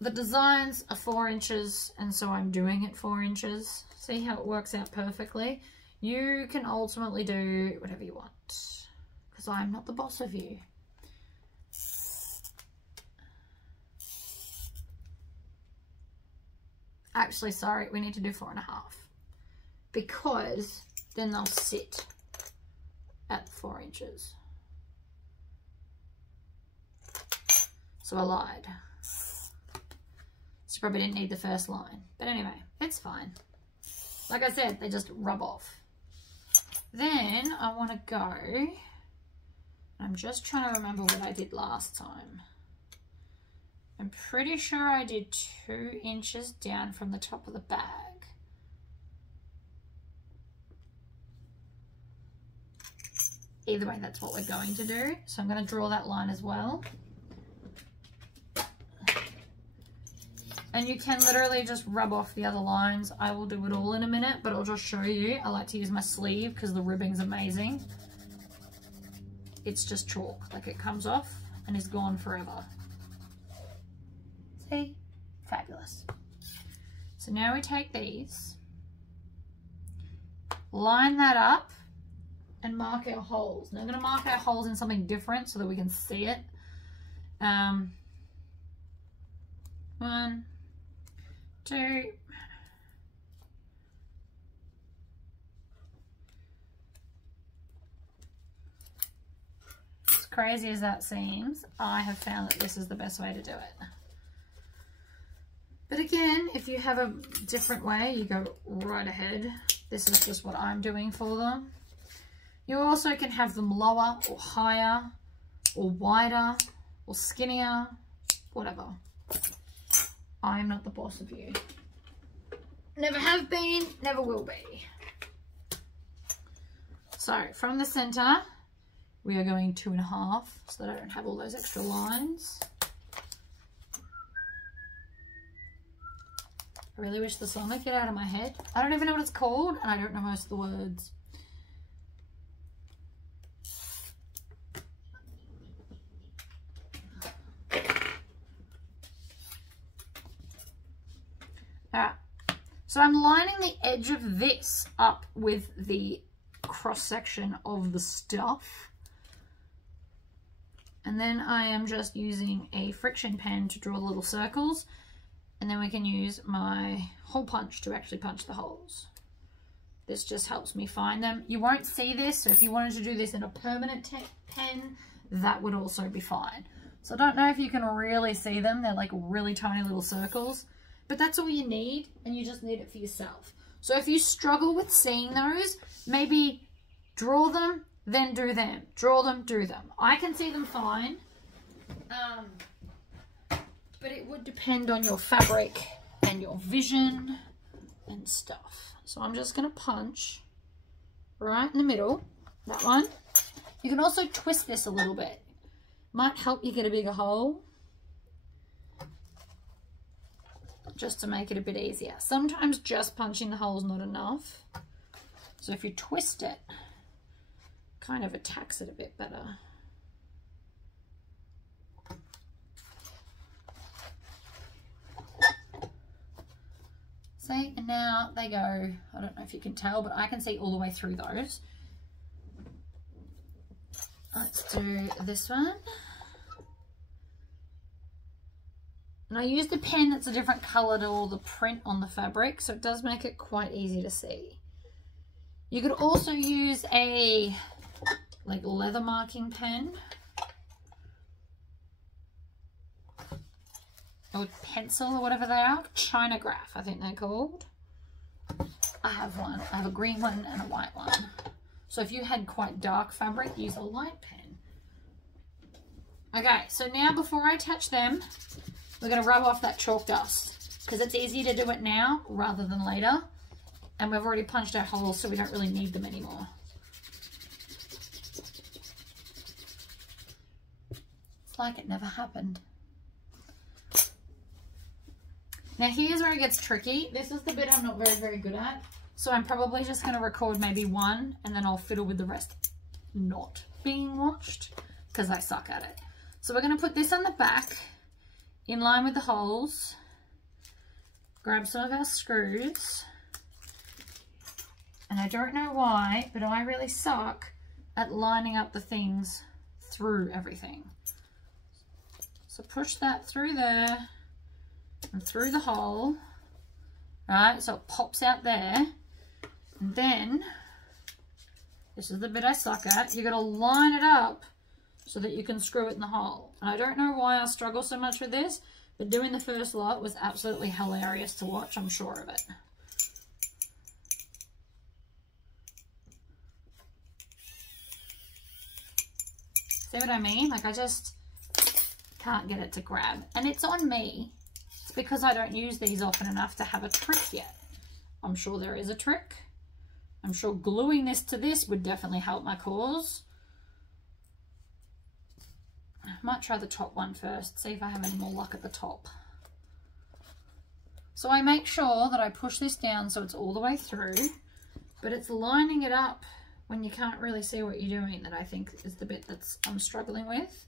The designs are 4 inches, and so I'm doing it 4 inches. See how it works out perfectly? You can ultimately do whatever you want, because I'm not the boss of you. Actually, sorry, we need to do 4.5, because then they'll sit at 4 inches. So I lied. So probably didn't need the first line. But anyway, it's fine. Like I said, they just rub off. Then I want to go, I'm just trying to remember what I did last time. I'm pretty sure I did 2 inches down from the top of the bag. Either way, that's what we're going to do. So I'm going to draw that line as well. And you can literally just rub off the other lines. I will do it all in a minute, but I'll just show you. I like to use my sleeve because the ribbing's amazing. It's just chalk. Like, it comes off and is gone forever. See? Fabulous. So now we take these, line that up, and mark our holes. Now I'm going to mark our holes in something different so that we can see it. 1, 2, as crazy as that seems, I have found that this is the best way to do it. But again, if you have a different way, you go right ahead. This is just what I'm doing for them. You also can have them lower or higher or wider or skinnier, whatever. I'm not the boss of you. Never have been, never will be. So from the center, we are going 2.5 so that I don't have all those extra lines. I really wish the song would get out of my head. I don't even know what it's called, and I don't know most of the words. Alright, so I'm lining the edge of this up with the cross section of the stuff. And then I am just using a friction pen to draw the little circles. And then we can use my hole punch to actually punch the holes. This just helps me find them. You won't see this, so if you wanted to do this in a permanent pen, that would also be fine. So I don't know if you can really see them. They're like really tiny little circles, but that's all you need, and you just need it for yourself. So if you struggle with seeing those, maybe draw them, then do them. Draw them, do them. I can see them fine, but it would depend on your fabric and your vision and stuff. So I'm just going to punch right in the middle, that one. You can also twist this a little bit. Might help you get a bigger hole, just to make it a bit easier. Sometimes just punching the hole is not enough. So if you twist it, kind of attacks it a bit better. See, and now they go, I don't know if you can tell, but I can see all the way through those. Let's do this one. And I used a pen that's a different colour to all the print on the fabric, so it does make it quite easy to see. You could also use a like leather marking pen or pencil or whatever they are. Chinograph, I think they're called. I have one. I have a green one and a white one. So if you had quite dark fabric, use a light pen. Okay, so now before I attach them, we're going to rub off that chalk dust because it's easier to do it now rather than later. And we've already punched our holes, so we don't really need them anymore. It's like it never happened. Now here's where it gets tricky. This is the bit I'm not very good at. So I'm probably just going to record maybe one and then I'll fiddle with the rest not being watched because I suck at it. So we're going to put this on the back in line with the holes. Grab some of our screws. And I don't know why, but I really suck at lining up the things through everything. So push that through there and through the hole, right? So it pops out there. And then, this is the bit I suck at, you're going to line it up so that you can screw it in the hole. And I don't know why I struggle so much with this, but doing the first lot was absolutely hilarious to watch, I'm sure of it. See what I mean? Like I just can't get it to grab. And it's on me. It's because I don't use these often enough to have a trick yet. I'm sure there is a trick. I'm sure gluing this to this would definitely help my cause. I might try the top one first, see if I have any more luck at the top. So I make sure that I push this down so it's all the way through, but it's lining it up when you can't really see what you're doing that I think is the bit that's I'm struggling with.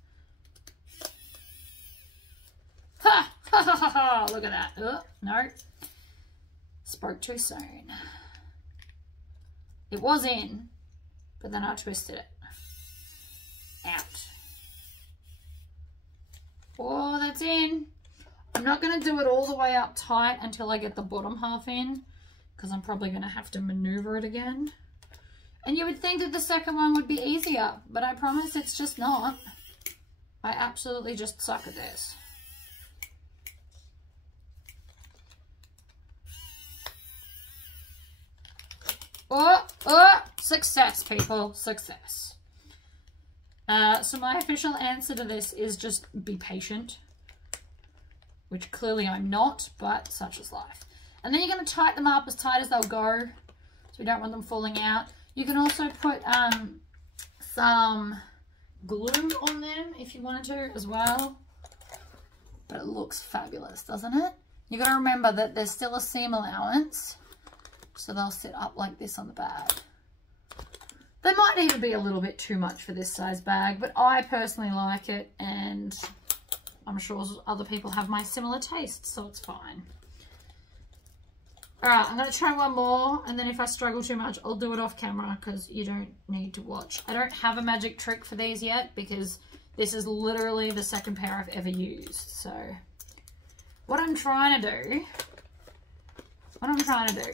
Ha! Ha ha ha ha! Look at that. Oh, no. Spoke too soon. It was in, but then I twisted it. Out. Oh, that's in. I'm not going to do it all the way up tight until I get the bottom half in, because I'm probably going to have to maneuver it again. And you would think that the second one would be easier, but I promise it's just not. I absolutely just suck at this. Oh, oh, success, people, success. So my official answer to this is just be patient, which clearly I'm not, but such is life. And then you're going to tighten them up as tight as they'll go, so we don't want them falling out. You can also put some glue on them if you wanted to as well, but it looks fabulous, doesn't it? You've got to remember that there's still a seam allowance, so they'll sit up like this on the bag. They might even be a little bit too much for this size bag, but I personally like it, and I'm sure other people have my similar tastes, so it's fine. All right, I'm going to try one more, and then if I struggle too much, I'll do it off camera because you don't need to watch. I don't have a magic trick for these yet because this is literally the second pair I've ever used. So what I'm trying to do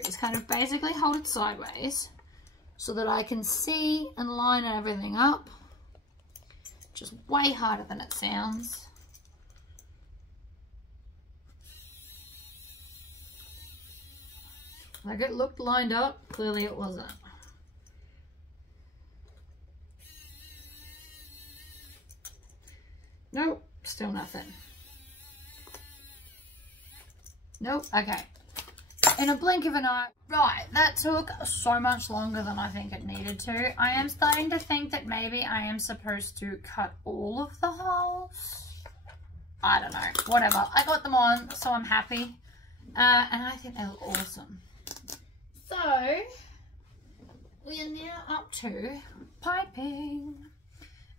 is kind of basically hold it sideways so that I can see and line everything up, which is way harder than it sounds. Like it looked lined up, clearly it wasn't. Nope, still nothing. Nope, okay. In a blink of an eye. Right, that took so much longer than I think it needed to. I am starting to think that maybe I am supposed to cut all of the holes. I don't know, whatever. I got them on, so I'm happy. And I think they look awesome. So, we are now up to piping.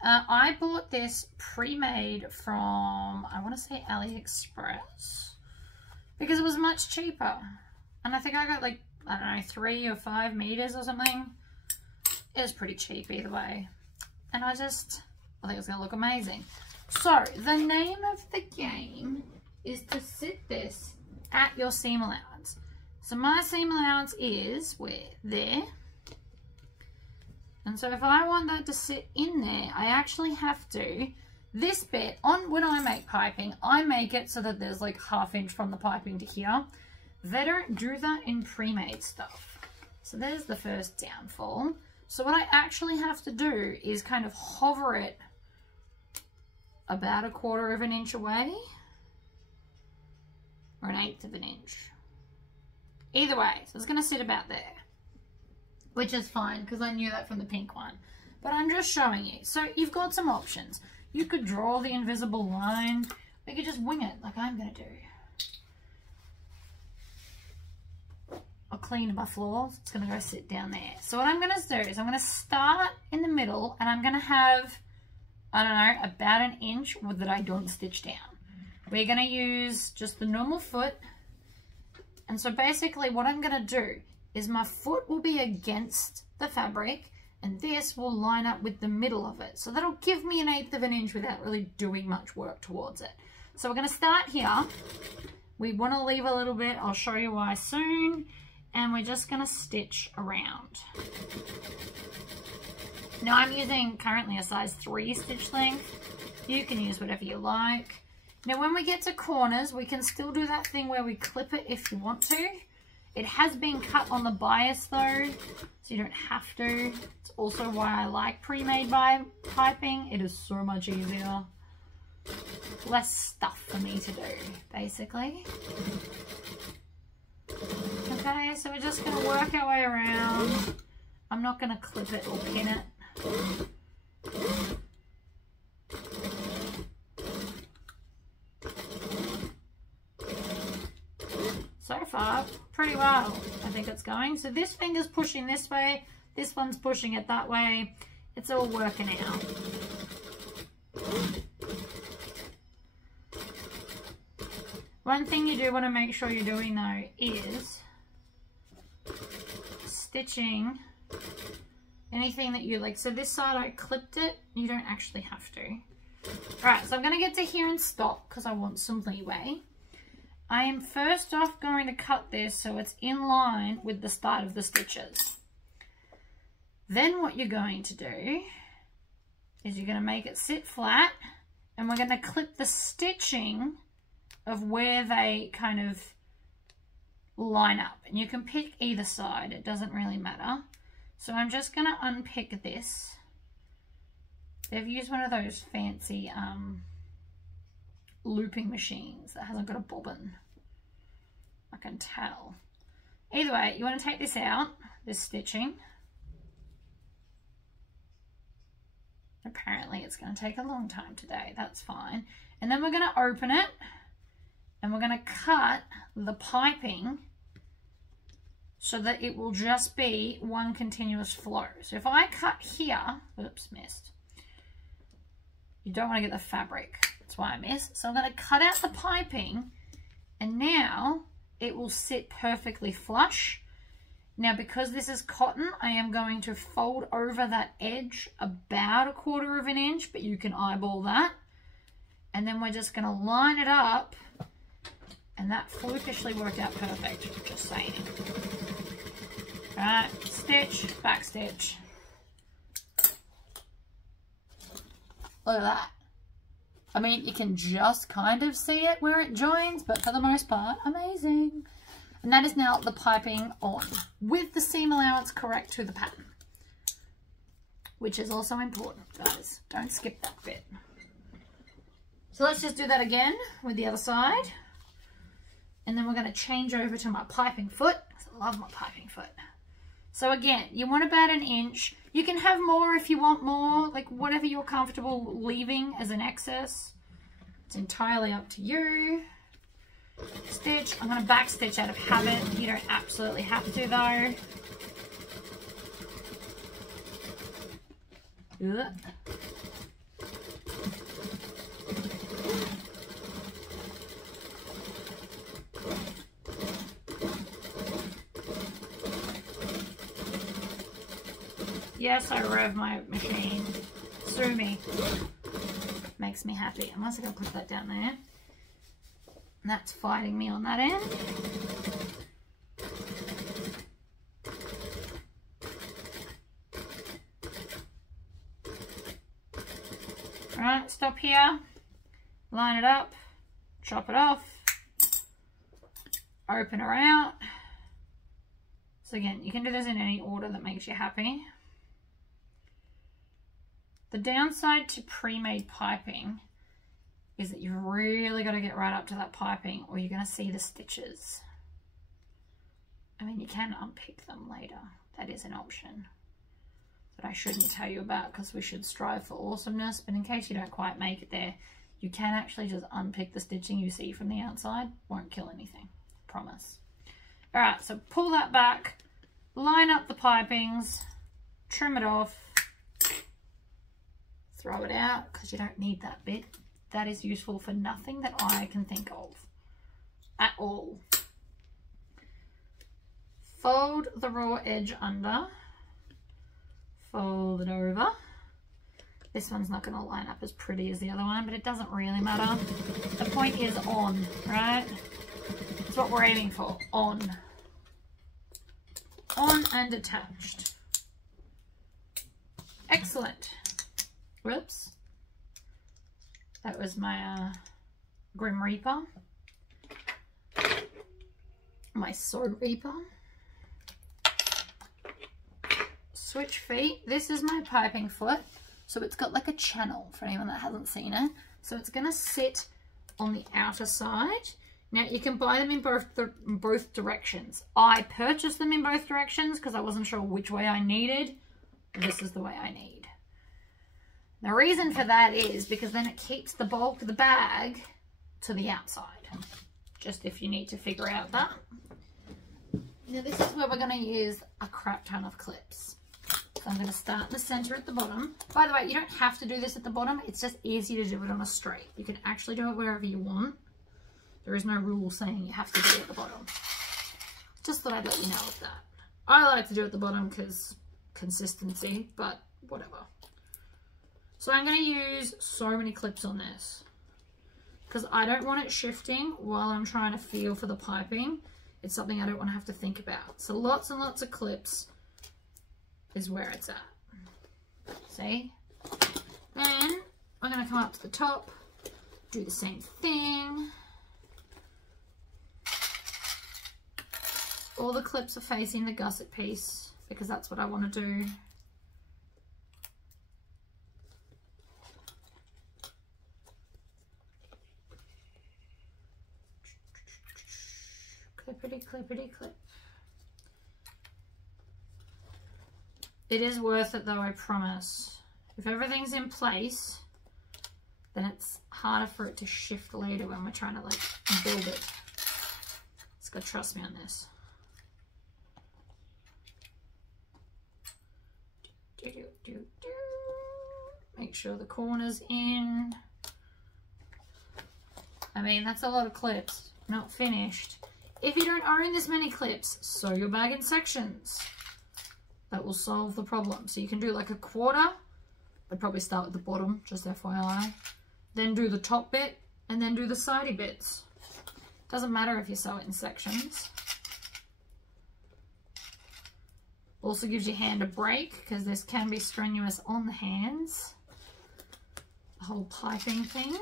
I bought this pre-made from, I want to say AliExpress, because it was much cheaper. And I think I got like, I don't know, 3 or 5 meters or something. It was pretty cheap either way. And I think it's going to look amazing. So, the name of the game is to sit this at your seam allowance. So my seam allowance is there. And so if I want that to sit in there, I actually have to, this bit, when I make piping, I make it so that there's like 1/2 inch from the piping to here. They don't do that in pre-made stuff. So there's the first downfall. So what I actually have to do is kind of hover it about 1/4 of an inch away, or 1/8 of an inch. Either way, so it's going to sit about there, which is fine because I knew that from the pink one. But I'm just showing you. So you've got some options. You could draw the invisible line. We could just wing it like I'm going to do. I'll clean my floors. It's going to go sit down there. So what I'm going to do is I'm going to start in the middle and I'm going to have, I don't know, about 1 inch that I don't stitch down. We're going to use just the normal foot. And so basically what I'm going to do is my foot will be against the fabric and this will line up with the middle of it. So that'll give me 1/8 of an inch without really doing much work towards it. So we're going to start here. We want to leave a little bit. I'll show you why soon. And we're just going to stitch around. Now I'm using currently a size 3 stitch length. You can use whatever you like. Now when we get to corners, we can still do that thing where we clip it if you want to. It has been cut on the bias though, so you don't have to. It's also why I like pre-made piping. It is so much easier. Less stuff for me to do, basically. Okay, so we're just going to work our way around. I'm not going to clip it or pin it. So far, pretty well, I think it's going. So this finger's pushing this way, this one's pushing it that way. It's all working out. One thing you do want to make sure you're doing though is stitching anything that you like. So this side I clipped it, you don't actually have to. Alright, so I'm going to get to here and stop because I want some leeway. I am first off going to cut this so it's in line with the start of the stitches. Then what you're going to do is you're going to make it sit flat and we're going to clip the stitching of where they kind of line up. And you can pick either side, it doesn't really matter. So I'm just going to unpick this. They've used one of those fancy looping machines that hasn't got a bobbin. I can tell. Either way, you want to take this out, this stitching. Apparently it's going to take a long time today, that's fine. And then we're going to open it and we're going to cut the piping so that it will just be one continuous flow. So if I cut here, oops, missed. You don't want to get the fabric, that's why I missed. So I'm going to cut out the piping and now it will sit perfectly flush. Now because this is cotton, I am going to fold over that edge about 1/4 of an inch, but you can eyeball that. And then we're just going to line it up, and that flukishly worked out perfect, just saying. Right, stitch, back stitch. Look at that. I mean, you can just kind of see it where it joins, but for the most part, amazing. And that is now the piping on with the seam allowance correct to the pattern, which is also important, guys. Don't skip that bit. So let's just do that again with the other side. And then we're going to change over to my piping foot. I love my piping foot. So again, you want about 1 inch. You can have more if you want more, like whatever you're comfortable leaving as an excess. It's entirely up to you. Stitch. I'm going to back stitch out of habit. You don't absolutely have to though. Ugh. Yes, I rev my machine. Sue me. Makes me happy. I'm also going to put that down there. And that's fighting me on that end. Alright, stop here. Line it up. Chop it off. Open her out. So again, you can do this in any order that makes you happy. The downside to pre-made piping is that you've really got to get right up to that piping or you're going to see the stitches. I mean, you can unpick them later. That is an option that I shouldn't tell you about because we should strive for awesomeness. But in case you don't quite make it there, you can actually just unpick the stitching you see from the outside. Won't kill anything, promise. All right, so pull that back, line up the pipings, trim it off, throw it out because you don't need that bit. That is useful for nothing that I can think of at all. Fold the raw edge under, fold it over. This one's not going to line up as pretty as the other one, but it doesn't really matter. The point is on, right? That's what we're aiming for, on. On and attached. Excellent. Whoops. That was my Grim Reaper. My Sword Reaper. Switch feet. This is my piping foot. So it's got like a channel for anyone that hasn't seen it. So it's going to sit on the outer side. Now you can buy them in both directions. I purchased them in both directions because I wasn't sure which way I needed. This is the way I need. The reason for that is because then it keeps the bulk of the bag to the outside. Just if you need to figure out that. Now this is where we're going to use a crap ton of clips. So I'm going to start in the center at the bottom. By the way, you don't have to do this at the bottom. It's just easy to do it on a straight. You can actually do it wherever you want. There is no rule saying you have to do it at the bottom. Just thought I'd let you know of that. I like to do it at the bottom because consistency, but whatever. So I'm going to use so many clips on this because I don't want it shifting while I'm trying to feel for the piping. It's something I don't want to have to think about. So lots and lots of clips is where it's at. See? Then I'm going to come up to the top, do the same thing. All the clips are facing the gusset piece because that's what I want to do. Clippity, clippity, clip. It is worth it though, I promise. If everything's in place, then it's harder for it to shift later when we're trying to like build it. Just gotta trust me on this. Make sure the corner's in. I mean, that's a lot of clips, not finished. If you don't own this many clips, sew your bag in sections. That will solve the problem. So you can do like a quarter. I'd probably start with the bottom, just FYI. Then do the top bit, and then do the sidey bits. Doesn't matter if you sew it in sections. Also gives your hand a break, because this can be strenuous on the hands. The whole piping thing.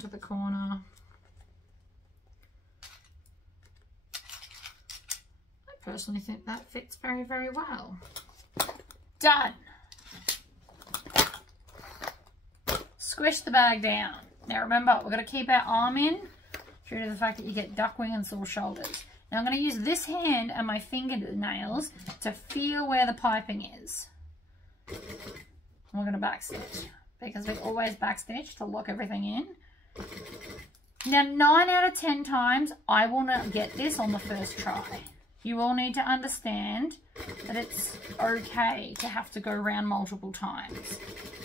into the corner. I personally think that fits very, very well. Done. Squish the bag down. Now remember, we're going to keep our arm in due to the fact that you get duck wing and sore shoulders. Now I'm going to use this hand and my fingernails to feel where the piping is. We're going to backstitch because we always backstitch to lock everything in. Now 9 out of 10 times I will not get this on the first try. You all need to understand that it's okay to have to go around multiple times.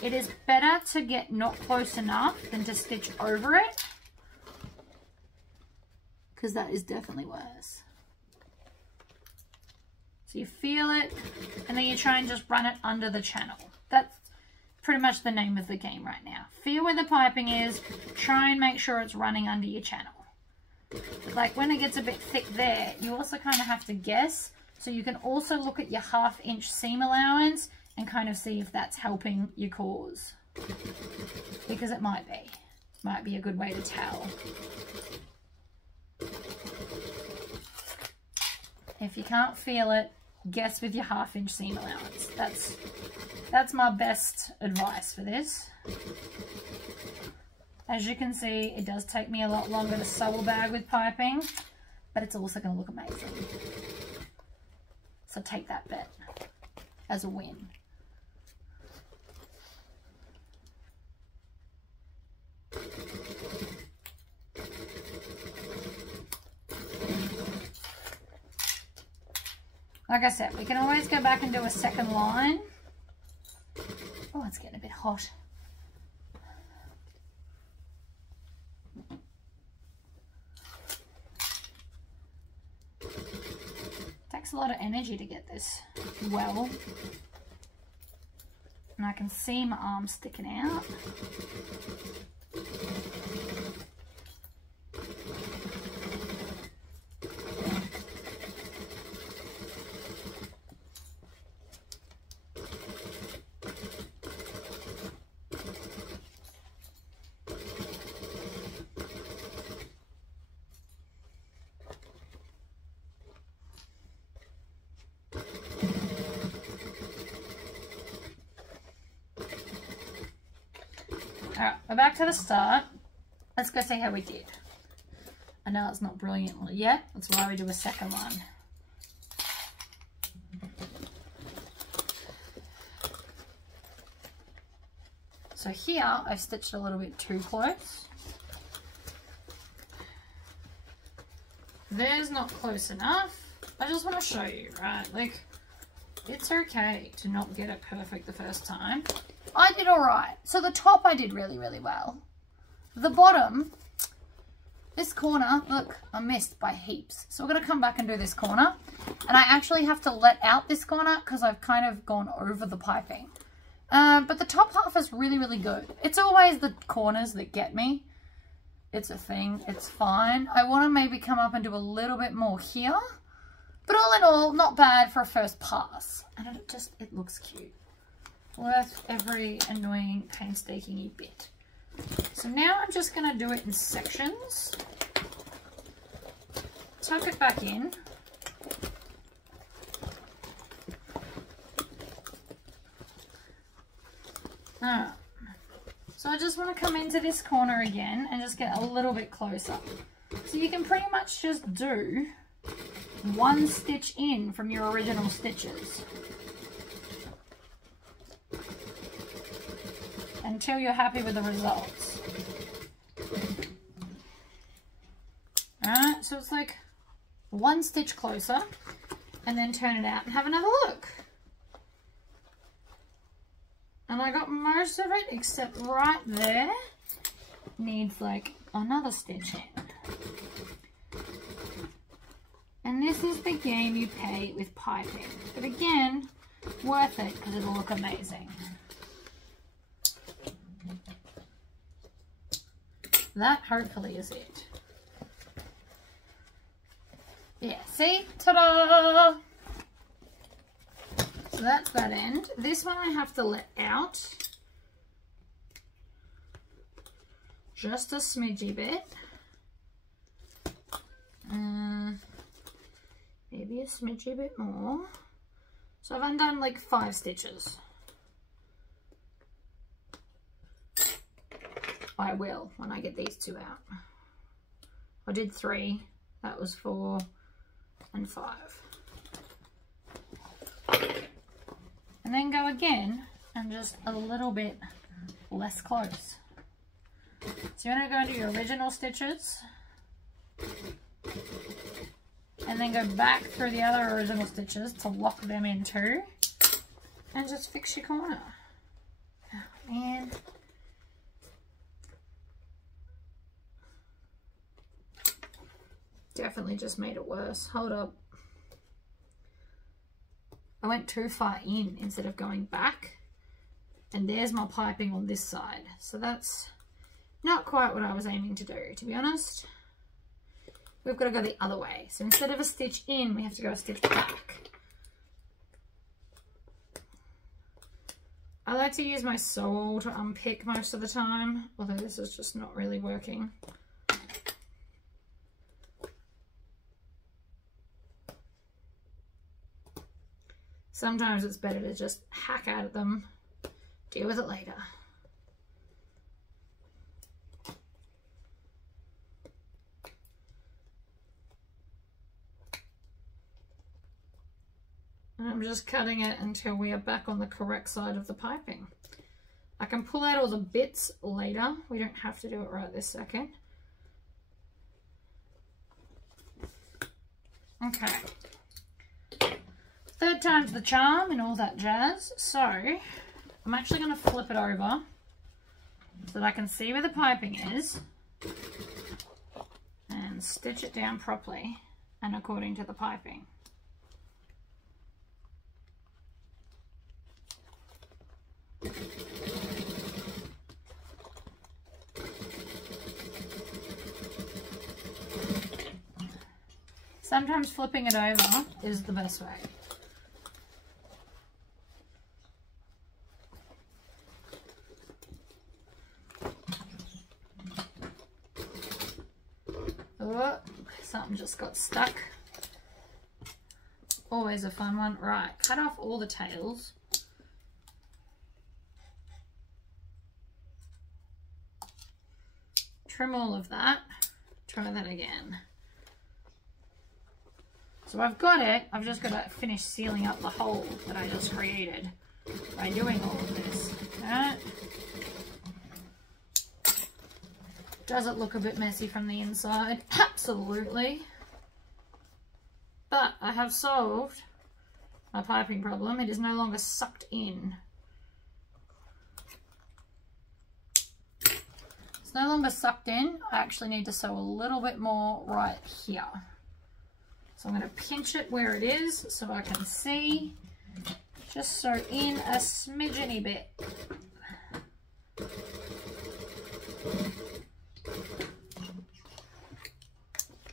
It is better to get not close enough than to stitch over it, because that is definitely worse. So you feel it, and then you try and just run it under the channel. That's pretty much the name of the game right now. Feel where the piping is, try and make sure it's running under your channel. Like when it gets a bit thick there, you also kind of have to guess. So you can also look at your 1/2 inch seam allowance and kind of see if that's helping your cause. Because it might be. Might be a good way to tell. If you can't feel it, guess with your 1/2 inch seam allowance. That's my best advice for this. As you can see, it does take me a lot longer to sew a bag with piping, but it's also going to look amazing. So take that bet as a win. Like I said, we can always go back and do a second line. Oh, it's getting a bit hot. Takes a lot of energy to get this well. And I can see my arm sticking out. Alright, we're back to the start. Let's go see how we did. I know it's not brilliant yet. That's why we do a second one. So here, I've stitched a little bit too close. There's not close enough. I just want to show you, right? Like, it's okay to not get it perfect the first time. I did alright. So the top I did really, really well. The bottom, this corner, look, I missed by heaps. So we're going to come back and do this corner. And I actually have to let out this corner because I've kind of gone over the piping. But the top half is really, really good. It's always the corners that get me. It's a thing. It's fine. I want to maybe come up and do a little bit more here. But all in all, not bad for a first pass. And it looks cute. Worth every annoying, painstaking bit. So now I'm just going to do it in sections. Tuck it back in. Alright. So I just want to come into this corner again and just get a little bit closer. So you can pretty much just do one stitch in from your original stitches until you're happy with the results. Alright, so it's like one stitch closer and then turn it out and have another look. And I got most of it except right there needs like another stitch in. And this is the game you pay with piping. But again, worth it because it'll look amazing. That hopefully is it. Yeah, see? Ta-da! So that's that end. This one I have to let out just a smidgy bit. Maybe a smidgy bit more. So I've undone like 5 stitches. I will when I get these 2 out. I did 3, that was 4 and 5. And then go again and just a little bit less close. So you're going to go into your original stitches and then go back through the other original stitches to lock them in too, and just fix your corner. Oh man. Definitely just made it worse. Hold up. I went too far in instead of going back, and there's my piping on this side. So that's not quite what I was aiming to do, to be honest. We've got to go the other way. So instead of a stitch in, we have to go a stitch back. I like to use my sole to unpick most of the time, although this is just not really working. Sometimes it's better to just hack out at them, deal with it later. And I'm just cutting it until we are back on the correct side of the piping. I can pull out all the bits later. We don't have to do it right this second. Okay. 3rd time's the charm and all that jazz. So I'm actually going to flip it over so that I can see where the piping is and stitch it down properly and according to the piping. Sometimes flipping it over is the best way. Oh, something just got stuck. Always a fun one. Right, cut off all the tails. Trim all of that. Try that again. So I've got it. I've just got to finish sealing up the hole that I just created by doing all of this. Right. Does it look a bit messy from the inside? Absolutely. But I have solved my piping problem. It is no longer sucked in. It's no longer sucked in. I actually need to sew a little bit more right here. So I'm going to pinch it where it is so I can see. Just sew in a smidgeny bit.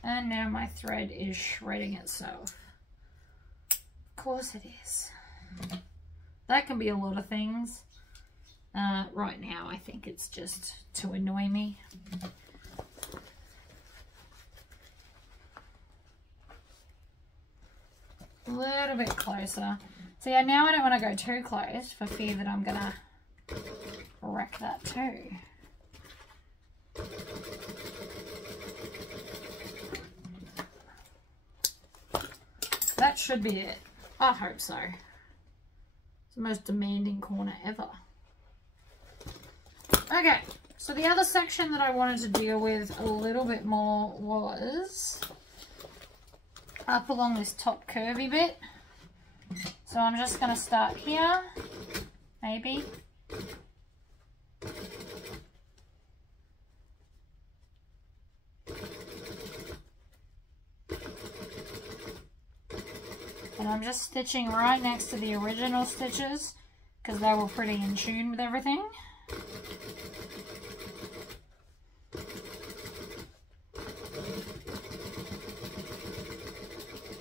And now my thread is shredding itself. Of course it is. That can be a lot of things. Right now I think it's just to annoy me. A little bit closer. So yeah, now I don't want to go too close for fear that I'm gonna wreck that too. That should be it. I hope so. It's the most demanding corner ever. Okay, so the other section that I wanted to deal with a little bit more was up along this top curvy bit. So I'm just going to start here, maybe. And I'm just stitching right next to the original stitches because they were pretty in tune with everything.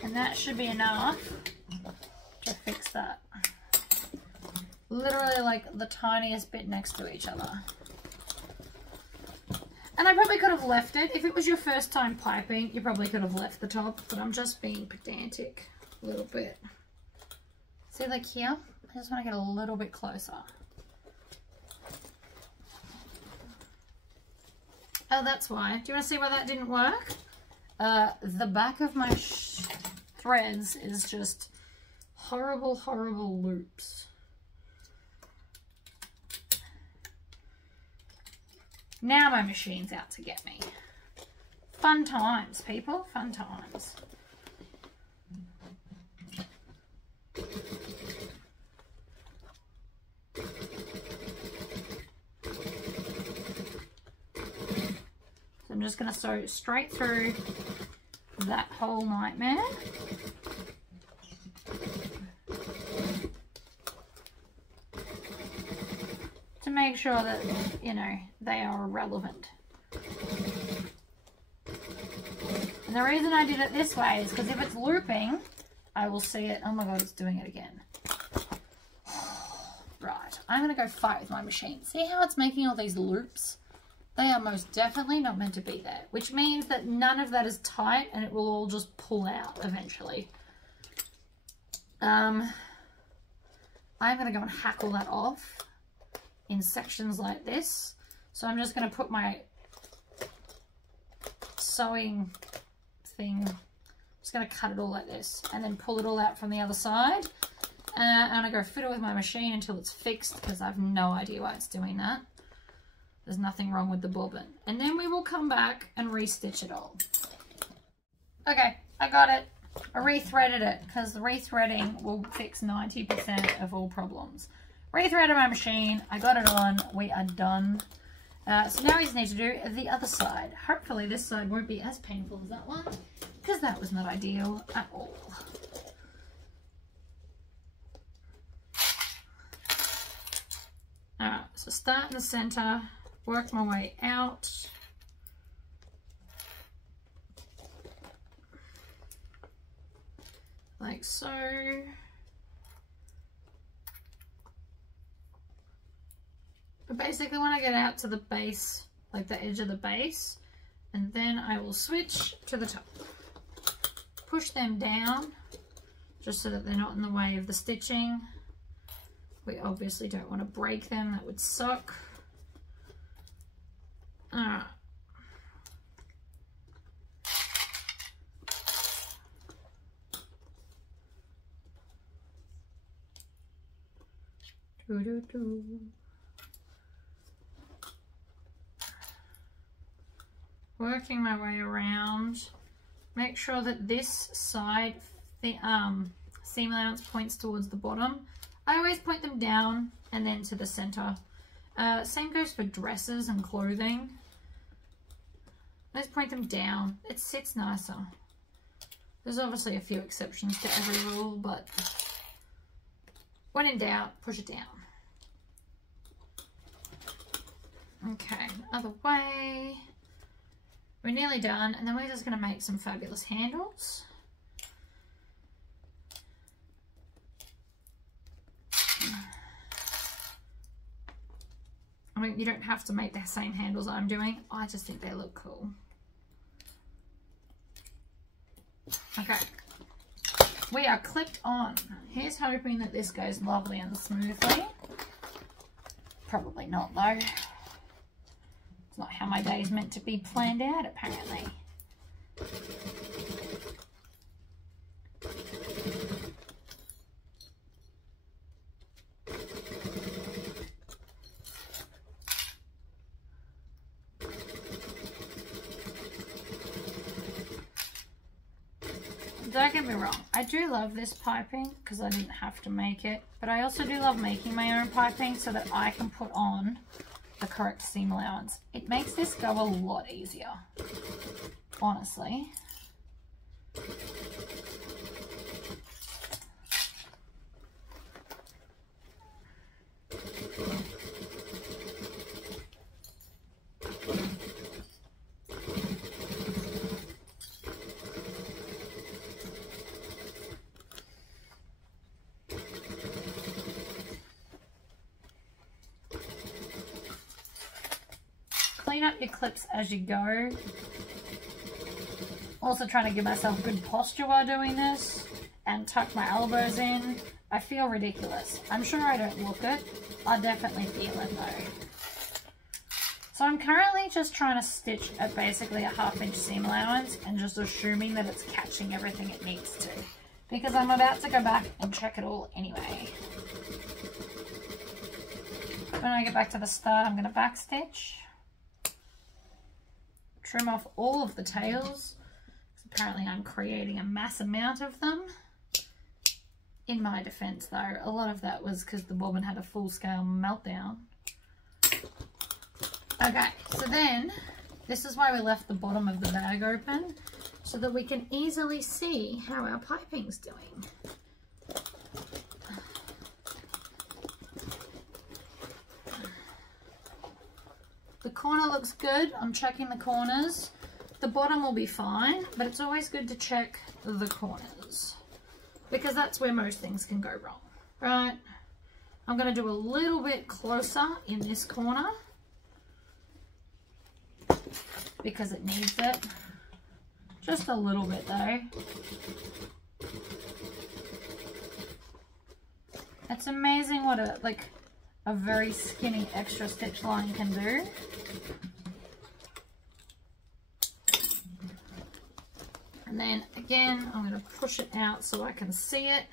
And that should be enough to fix that. Literally like the tiniest bit next to each other. And I probably could have left it. If it was your first time piping, you probably could have left the top, but I'm just being pedantic a little bit. See, like here, I just want to get a little bit closer. Oh, that's why. Do you want to see why that didn't work? The back of my threads is just horrible, horrible loops. Now my machine's out to get me. Fun times, people. Fun times. So I'm just going to sew straight through that whole nightmare. To make sure that, you know, they are relevant. And the reason I did it this way is because if it's looping, I will see it. Oh my god, it's doing it again. Right, I'm going to go fight with my machine. See how it's making all these loops? They are most definitely not meant to be there, which means that none of that is tight and it will all just pull out eventually. I'm going to go and hack all that off in sections like this. So I'm just going to put my sewing thing, just going to cut it all like this and then pull it all out from the other side. I'm going to go fiddle with my machine until it's fixed because I have no idea why it's doing that. There's nothing wrong with the bobbin. And then we will come back and restitch it all. Okay, I got it. I rethreaded it because the rethreading will fix 90% of all problems. Rethreaded my machine. I got it on. We are done. So now we just need to do the other side. Hopefully this side won't be as painful as that one because that was not ideal at all. Alright, so start in the center. Work my way out. Like so. But basically when I get out to the base, like the edge of the base, and then I will switch to the top. Push them down, just so that they're not in the way of the stitching. We obviously don't want to break them, that would suck. Alright. Working my way around. Make sure that this side, the seam allowance points towards the bottom. I always point them down and then to the center. Same goes for dresses and clothing. Let's point them down. It sits nicer. There's obviously a few exceptions to every rule, but when in doubt, push it down. Okay, other way. We're nearly done, and then we're just going to make some fabulous handles. I mean, you don't have to make the same handles I'm doing. I just think they look cool. Okay. We are clipped on. Here's hoping that this goes lovely and smoothly. Probably not, though. It's not how my day is meant to be planned out, apparently. Don't get me wrong, I do love this piping because I didn't have to make it, but I also do love making my own piping so that I can put on the correct seam allowance. It makes this go a lot easier, honestly. clean up your clips as you go. Also trying to give myself good posture while doing this and tuck my elbows in. I feel ridiculous. I'm sure I don't look it. I definitely feel it though. So I'm currently just trying to stitch at basically a 1/2 inch seam allowance and just assuming that it's catching everything it needs to, because I'm about to go back and check it all anyway. When I get back to the start, I'm going to back stitch, trim off all of the tails. Apparently I'm creating a mass amount of them. In my defense though, a lot of that was because the bobbin had a full-scale meltdown. Okay, so then this is why we left the bottom of the bag open, so that we can easily see how our piping's doing. The corner looks good. I'm checking the corners. The bottom will be fine, but it's always good to check the corners because that's where most things can go wrong, right? I'm going to do a little bit closer in this corner because it needs it. Just a little bit though. It's amazing what a very skinny extra stitch line can do. And then again, I'm going to push it out so I can see it.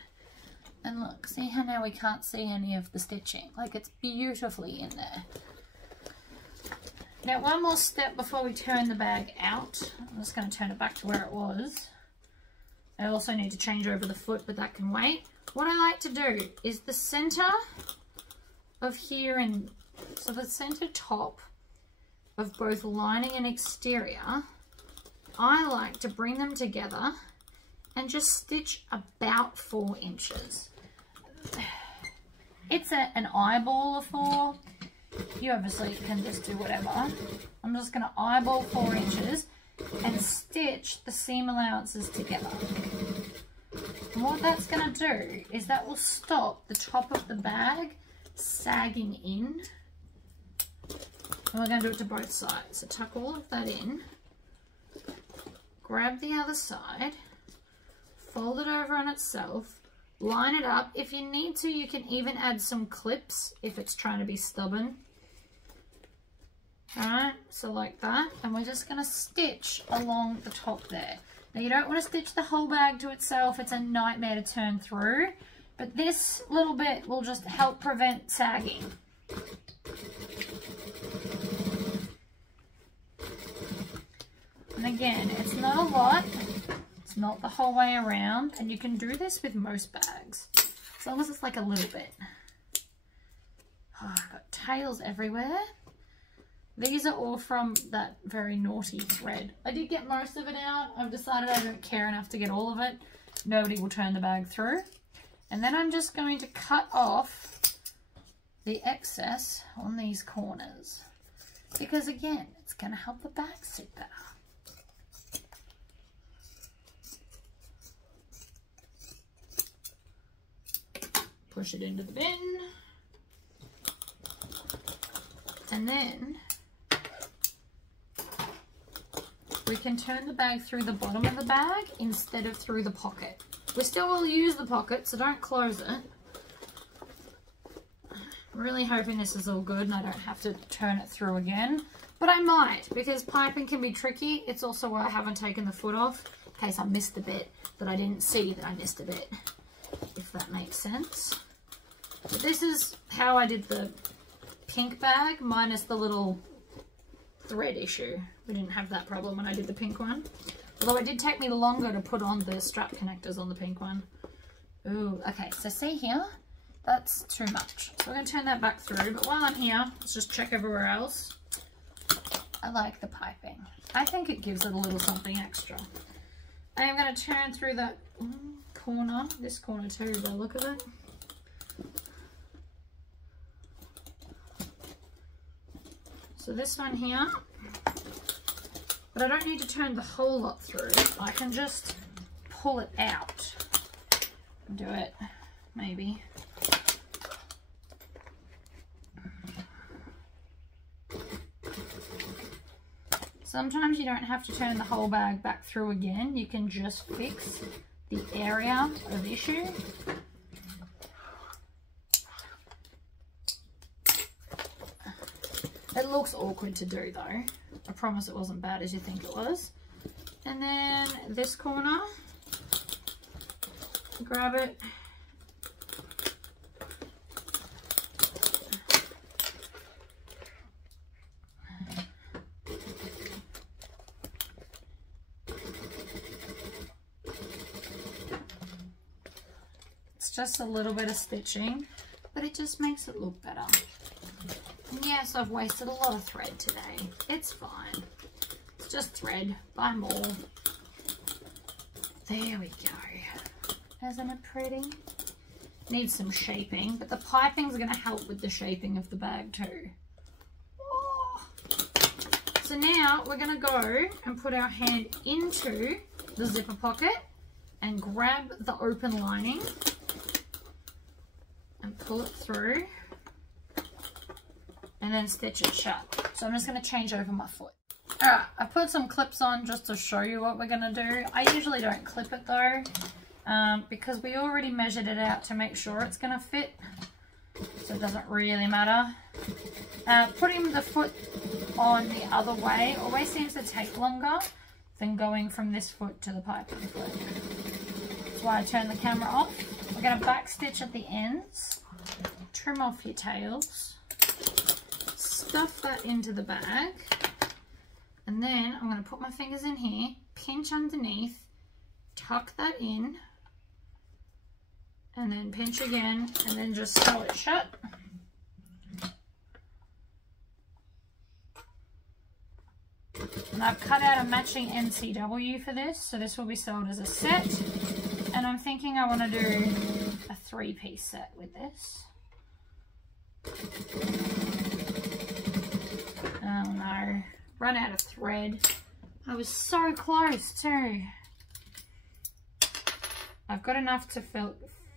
And look, see how now we can't see any of the stitching? Like, it's beautifully in there. Now, one more step before we turn the bag out. I'm just going to turn it back to where it was. I also need to change over the foot, but that can wait. What I like to do is the center of here, and so the center top of both lining and exterior, I like to bring them together and just stitch about 4 inches. It's an eyeball of 4. You obviously can just do whatever. I'm just going to eyeball 4 inches and stitch the seam allowances together. And what that's going to do is that will stop the top of the bag sagging in. And we're going to do it to both sides. So tuck all of that in. Grab the other side, fold it over on itself, line it up. If you need to, you can even add some clips if it's trying to be stubborn. Alright, so like that. And we're just going to stitch along the top there. Now you don't want to stitch the whole bag to itself. It's a nightmare to turn through. But this little bit will just help prevent sagging. And again, it's not a lot, it's not the whole way around, and you can do this with most bags, as long as it's like a little bit. Oh, I've got tails everywhere. These are all from that very naughty thread. I did get most of it out. I've decided I don't care enough to get all of it. Nobody will turn the bag through. And then I'm just going to cut off the excess on these corners, because again, it's going to help the bag sit better. Push it into the bin, and then we can turn the bag through the bottom of the bag instead of through the pocket. We still will use the pocket, so don't close it. I'm really hoping this is all good and I don't have to turn it through again, but I might, because piping can be tricky. It's also why I haven't taken the foot off, in case I missed the bit that I didn't see that I missed a bit, if that makes sense. But this is how I did the pink bag, minus the little thread issue. We didn't have that problem when I did the pink one. Although it did take me longer to put on the strap connectors on the pink one. Ooh, okay, so see here? That's too much. So we're going to turn that back through. But while I'm here, let's just check everywhere else. I like the piping. I think it gives it a little something extra. I am going to turn through that corner, this corner too, by the look of it. So this one here, but I don't need to turn the whole lot through. I can just pull it out. Do it, maybe. Sometimes you don't have to turn the whole bag back through again. You can just fix the area of issue. It looks awkward to do though. I promise it wasn't bad as you think it was. And then this corner, grab it. It's just a little bit of stitching, but it just makes it look better. And yes, I've wasted a lot of thread today. It's fine. It's just thread. Buy more. There we go. Isn't it pretty? Needs some shaping, but the piping's going to help with the shaping of the bag too. Oh. So now we're going to go and put our hand into the zipper pocket and grab the open lining and pull it through. And then stitch it shut. So I'm just going to change over my foot. Alright, I put some clips on just to show you what we're going to do. I usually don't clip it though, because we already measured it out to make sure it's going to fit. So it doesn't really matter. Putting the foot on the other way always seems to take longer than going from this foot to the piping foot. That's why I turn the camera off. We're going to back stitch at the ends, trim off your tails. Stuff that into the bag, and then I'm going to put my fingers in here, pinch underneath, tuck that in, and then pinch again, and then just sew it shut. And I've cut out a matching NCW for this, so this will be sold as a set, and I'm thinking I want to do a 3-piece set with this. Oh no, run out of thread. I was so close too. I've got enough to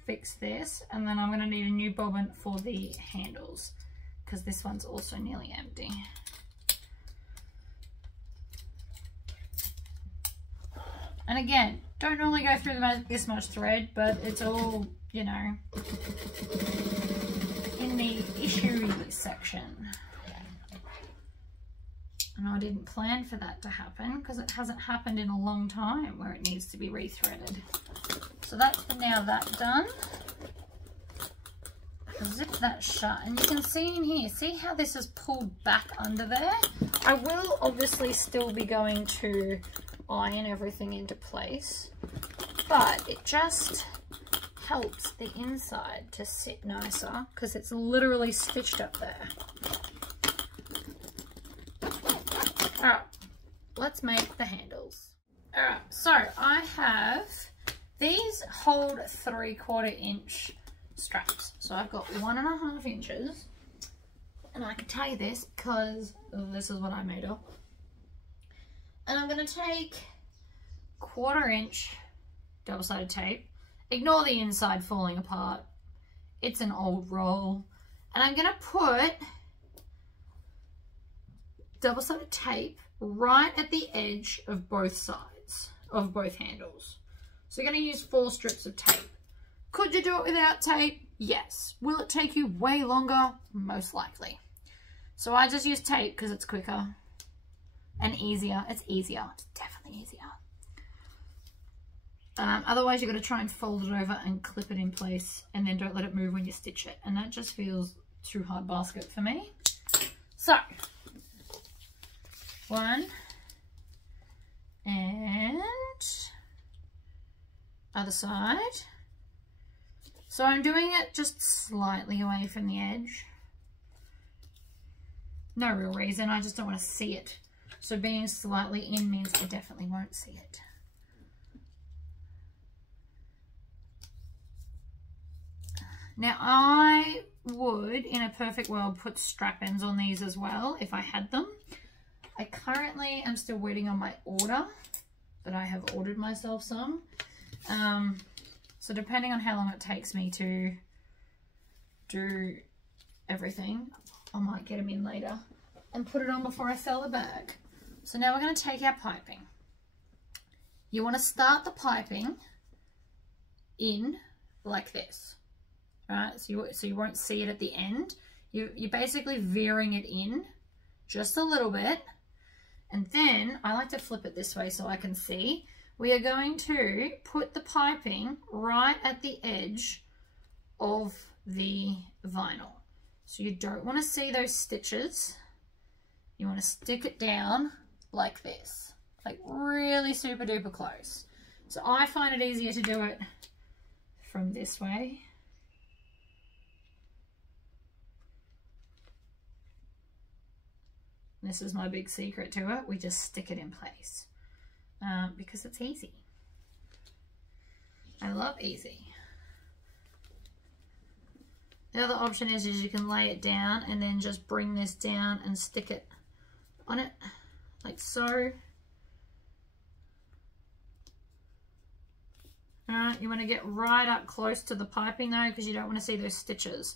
fix this, and then I'm going to need a new bobbin for the handles because this one's also nearly empty. And again, don't normally go through this much thread, but it's all, you know, in the issue section. And I didn't plan for that to happen because it hasn't happened in a long time where it needs to be rethreaded. So that's now that done. Zip that shut, and you can see in here, see how this is pulled back under there? I will obviously still be going to iron everything into place, but it just helps the inside to sit nicer because it's literally stitched up there. Alright, let's make the handles. Alright, so I have, these hold 3/4 inch straps. So I've got 1.5 inches, and I can tell you this because this is what I made up. And I'm going to take 1/4 inch double-sided tape. Ignore the inside falling apart. It's an old roll. And I'm going to put double-sided tape right at the edge of both sides of both handles. So you're going to use 4 strips of tape. Could you do it without tape? Yes. Will it take you way longer? Most likely. So I just use tape because it's quicker and easier. It's easier. It's definitely easier. Otherwise you've got to try and fold it over and clip it in place, and then don't let it move when you stitch it. And that just feels too hard basket for me. So 1 and other side. So I'm doing it just slightly away from the edge. No real reason, I just don't want to see it. So being slightly in means I definitely won't see it. Now I would, in a perfect world, put strap ends on these as well if I had them. I currently am still waiting on my order, but I have ordered myself some. So depending on how long it takes me to do everything, I might get them in later and put it on before I sell the bag. So now we're going to take our piping. You want to start the piping in like this, right? So you won't see it at the end. You're basically veering it in just a little bit. And then I like to flip it this way so I can see. We are going to put the piping right at the edge of the vinyl. So you don't want to see those stitches. You want to stick it down like this, like really super duper close. So I find it easier to do it from this way. This is my big secret to it. We just stick it in place because it's easy. I love easy. The other option is you can lay it down and then just bring this down and stick it on it like so. Alright, you want to get right up close to the piping though, because you don't want to see those stitches.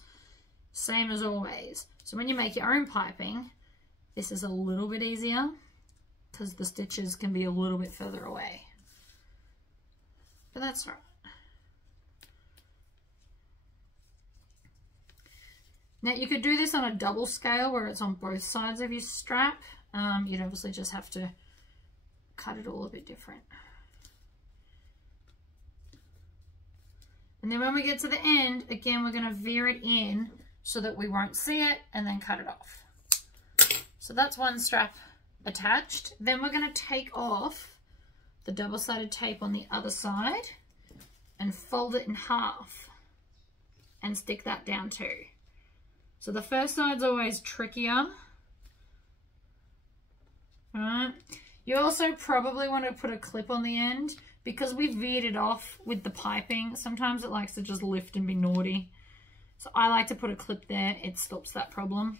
Same as always. So when you make your own piping, this is a little bit easier because the stitches can be a little bit further away. But that's all right. Now you could do this on a double scale where it's on both sides of your strap. You'd obviously just have to cut it all a bit different. And then when we get to the end, again, we're going to veer it in so that we won't see it and then cut it off. So that's one strap attached. Then we're going to take off the double-sided tape on the other side and fold it in half and stick that down too. So the first side's always trickier. All right. You also probably want to put a clip on the end because we veered it off with the piping. Sometimes it likes to just lift and be naughty. So I like to put a clip there. It stops that problem.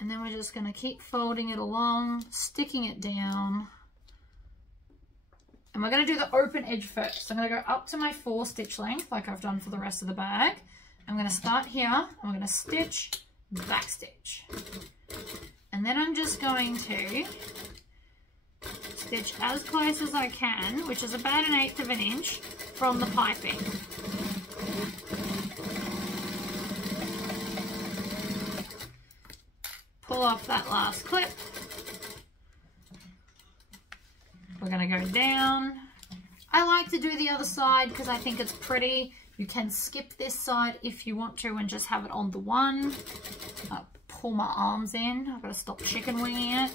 And then we're just going to keep folding it along, sticking it down. And we're going to do the open edge first. So I'm going to go up to my 4 stitch length like I've done for the rest of the bag. I'm going to start here and we're going to stitch, back stitch. And then I'm just going to stitch as close as I can, which is about 1/8 of an inch from the piping. Pull off that last clip. We're going to go down. I like to do the other side because I think it's pretty. You can skip this side if you want to and just have it on the one. Pull my arms in. I've got to stop chicken winging it.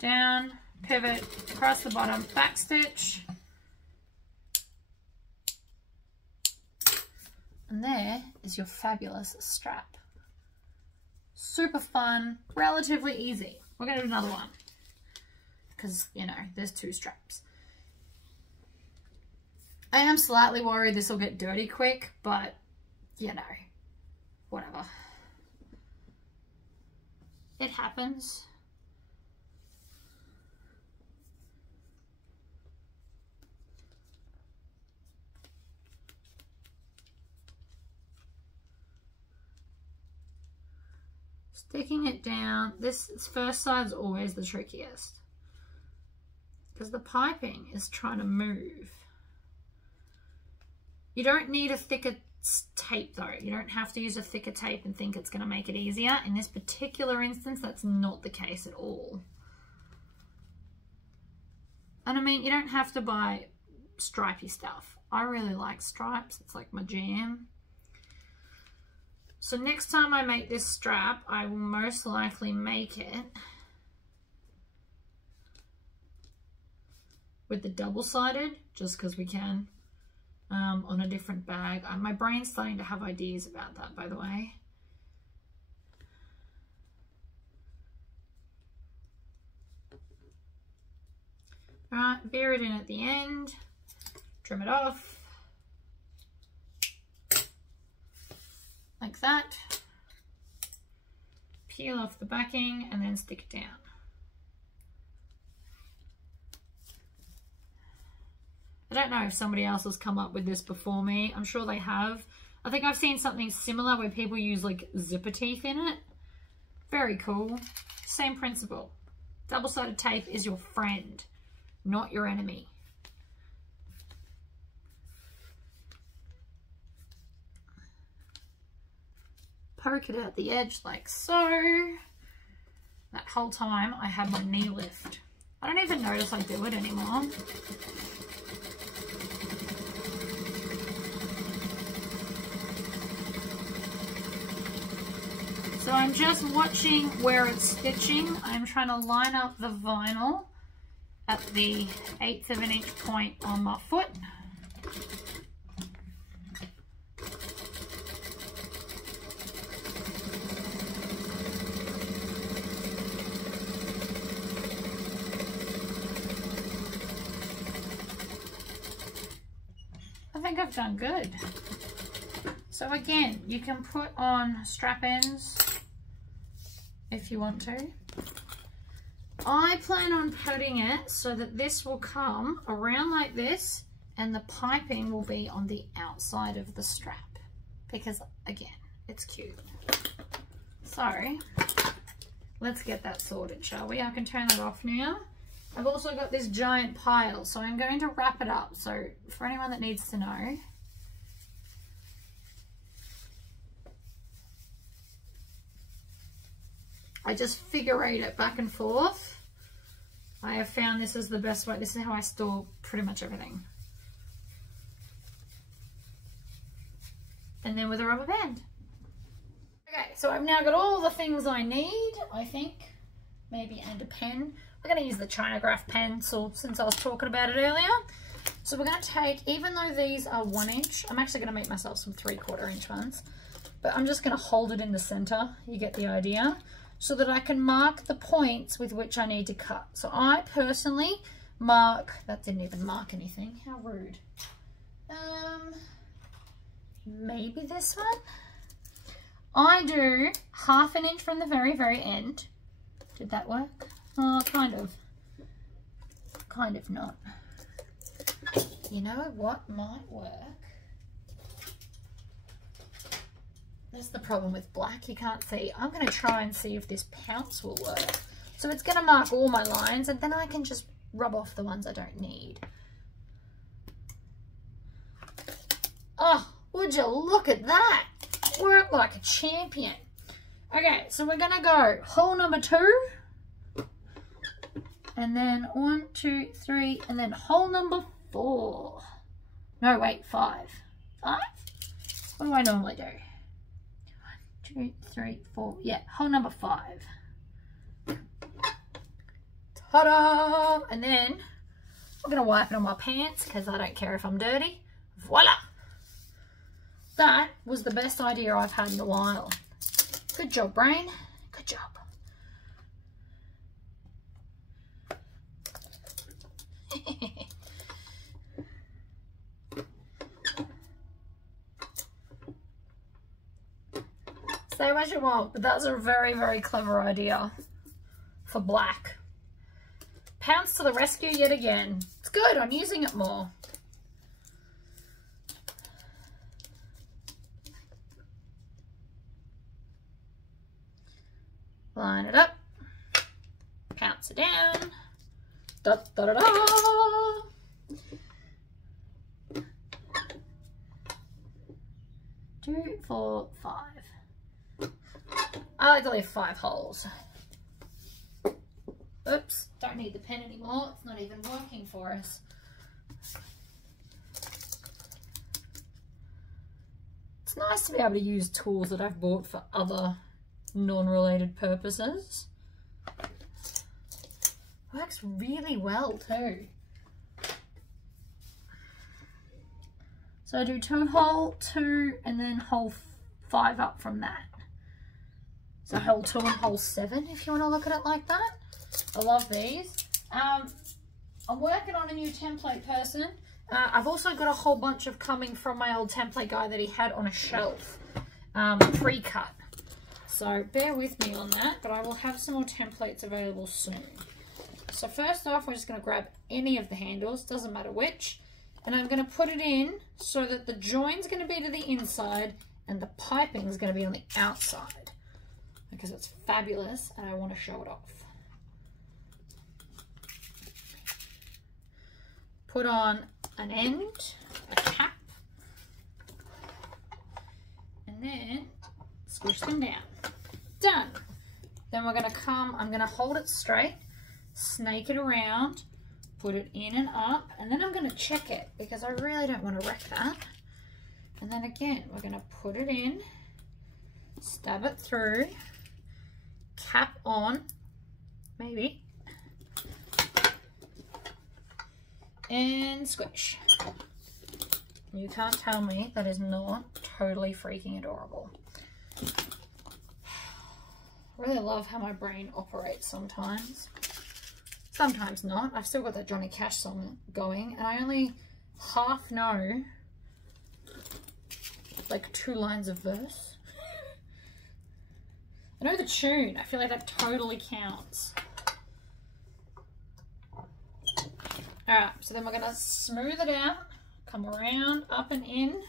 Down, pivot, across the bottom, back stitch. And there is your fabulous strap. Super fun, relatively easy. We're going to do another one because, you know, there's 2 straps. I am slightly worried this will get dirty quick, but, you know, whatever. It happens. Sticking it down, this first side's always the trickiest because the piping is trying to move. You don't need a thicker tape though. You don't have to use a thicker tape and think it's going to make it easier. In this particular instance, that's not the case at all. And I mean, you don't have to buy stripy stuff. I really like stripes. It's like my jam. So next time I make this strap, I will most likely make it with the double-sided, just because we can, on a different bag. My brain's starting to have ideas about that, by the way. All right, veer it in at the end, trim it off. Like that. Peel off the backing and then stick it down. I don't know if somebody else has come up with this before me. I'm sure they have. I think I've seen something similar where people use like zipper teeth in it. Very cool. Same principle. Double-sided tape is your friend, not your enemy. Poke it out the edge like so. That whole time I had my knee lift. I don't even notice I do it anymore. So I'm just watching where it's stitching. I'm trying to line up the vinyl at the 1/8 of an inch point on my foot. I think I've done good. So again, you can put on strap ends if you want to. I plan on putting it so that this will come around like this and the piping will be on the outside of the strap because again, it's cute. So let's get that sorted, shall we? I can turn it off now. I've also got this giant pile, so I'm going to wrap it up. So for anyone that needs to know, I just figure eight it back and forth. I have found this is the best way. This is how I store pretty much everything. And then with a rubber band. Okay, so I've now got all the things I need, I think. Maybe, and a pen. We're going to use the Chinograph pencil since I was talking about it earlier. So we're going to take, even though these are 1 inch, I'm actually going to make myself some 3/4 inch ones. But I'm just going to hold it in the center. You get the idea. So that I can mark the points with which I need to cut. So I personally mark, that didn't even mark anything, how rude. Maybe this one? I do 1/2 inch from the very, very end. Did that work? Oh, kind of. Kind of not. You know what might work? That's the problem with black, you can't see. I'm going to try and see if this pounce will work. So it's going to mark all my lines and then I can just rub off the ones I don't need. Oh, would you look at that? Work like a champion. Okay, so we're going to go hole number 2. And then 1, 2, 3, and then hole number 4. No, wait, 5. 5? What do I normally do? 1, 2, 3, 4. Yeah, hole number 5. Ta-da! And then I'm going to wipe it on my pants because I don't care if I'm dirty. Voila! That was the best idea I've had in a while. Good job, brain. Good job. Say what you want, but that's a very, very clever idea for black. Pounce to the rescue yet again. It's good, I'm using it more. Line it up. Pounce it down. Da, da, da, da. 2, 4, 5. I like to leave 5 holes. Oops, don't need the pen anymore. It's not even working for us. It's nice to be able to use tools that I've bought for other non-related purposes. Works really well too. So I do 2 hole 2 and then hole 5 up from that. So hole 2 and hole 7 if you want to look at it like that. I love these. I'm working on a new template person. I've also got a whole bunch of coming from my old template guy that he had on a shelf, pre-cut. So bear with me on that, but I will have some more templates available soon. So first off, we're just going to grab any of the handles, doesn't matter which, And I'm going to put it in so that the join's going to be to the inside and the piping is going to be on the outside, because it's fabulous and I want to show it off. Put on an end, a cap, and then squish them down. Done. Then we're going to come, I'm going to hold it straight, snake it around, put it in and up, and then I'm going to check it because I really don't want to wreck that. And then again, we're going to put it in, stab it through, cap on, maybe, and squish. You can't tell me that is not totally freaking adorable. I really love how my brain operates sometimes. Sometimes not. I've still got that Johnny Cash song going and I only half know like 2 lines of verse. I know the tune. I feel like that totally counts. Alright, so then we're going to smooth it out, come around, up and in.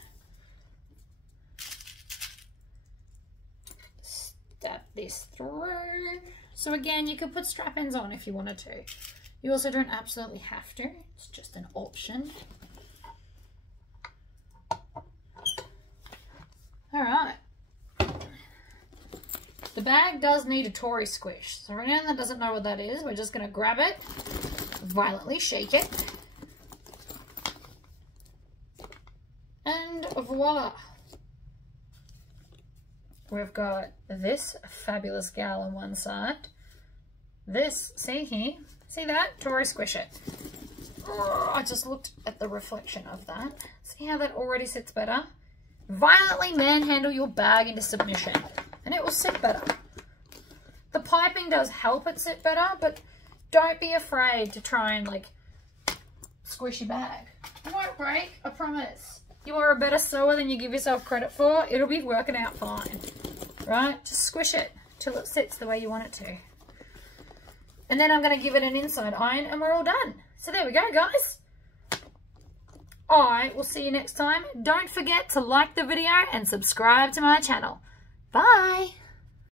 Stab this through. So again, you could put strap-ins on if you wanted to. You also don't absolutely have to. It's just an option. Alright. The bag does need a Tory squish. So for anyone that doesn't know what that is, we're just going to grab it, violently shake it, and voila. We've got this fabulous gal on one side. This, see here, see that? Tory squish it. Oh, I just looked at the reflection of that. See how that already sits better? Violently manhandle your bag into submission and it will sit better. The piping does help it sit better, but don't be afraid to try and like squish your bag. It won't break, I promise. You are a better sewer than you give yourself credit for. It'll be working out fine, right? Just squish it till it sits the way you want it to. And then I'm going to give it an inside iron and we're all done. So there we go, guys. I will see you next time. Don't forget to like the video and subscribe to my channel. Bye.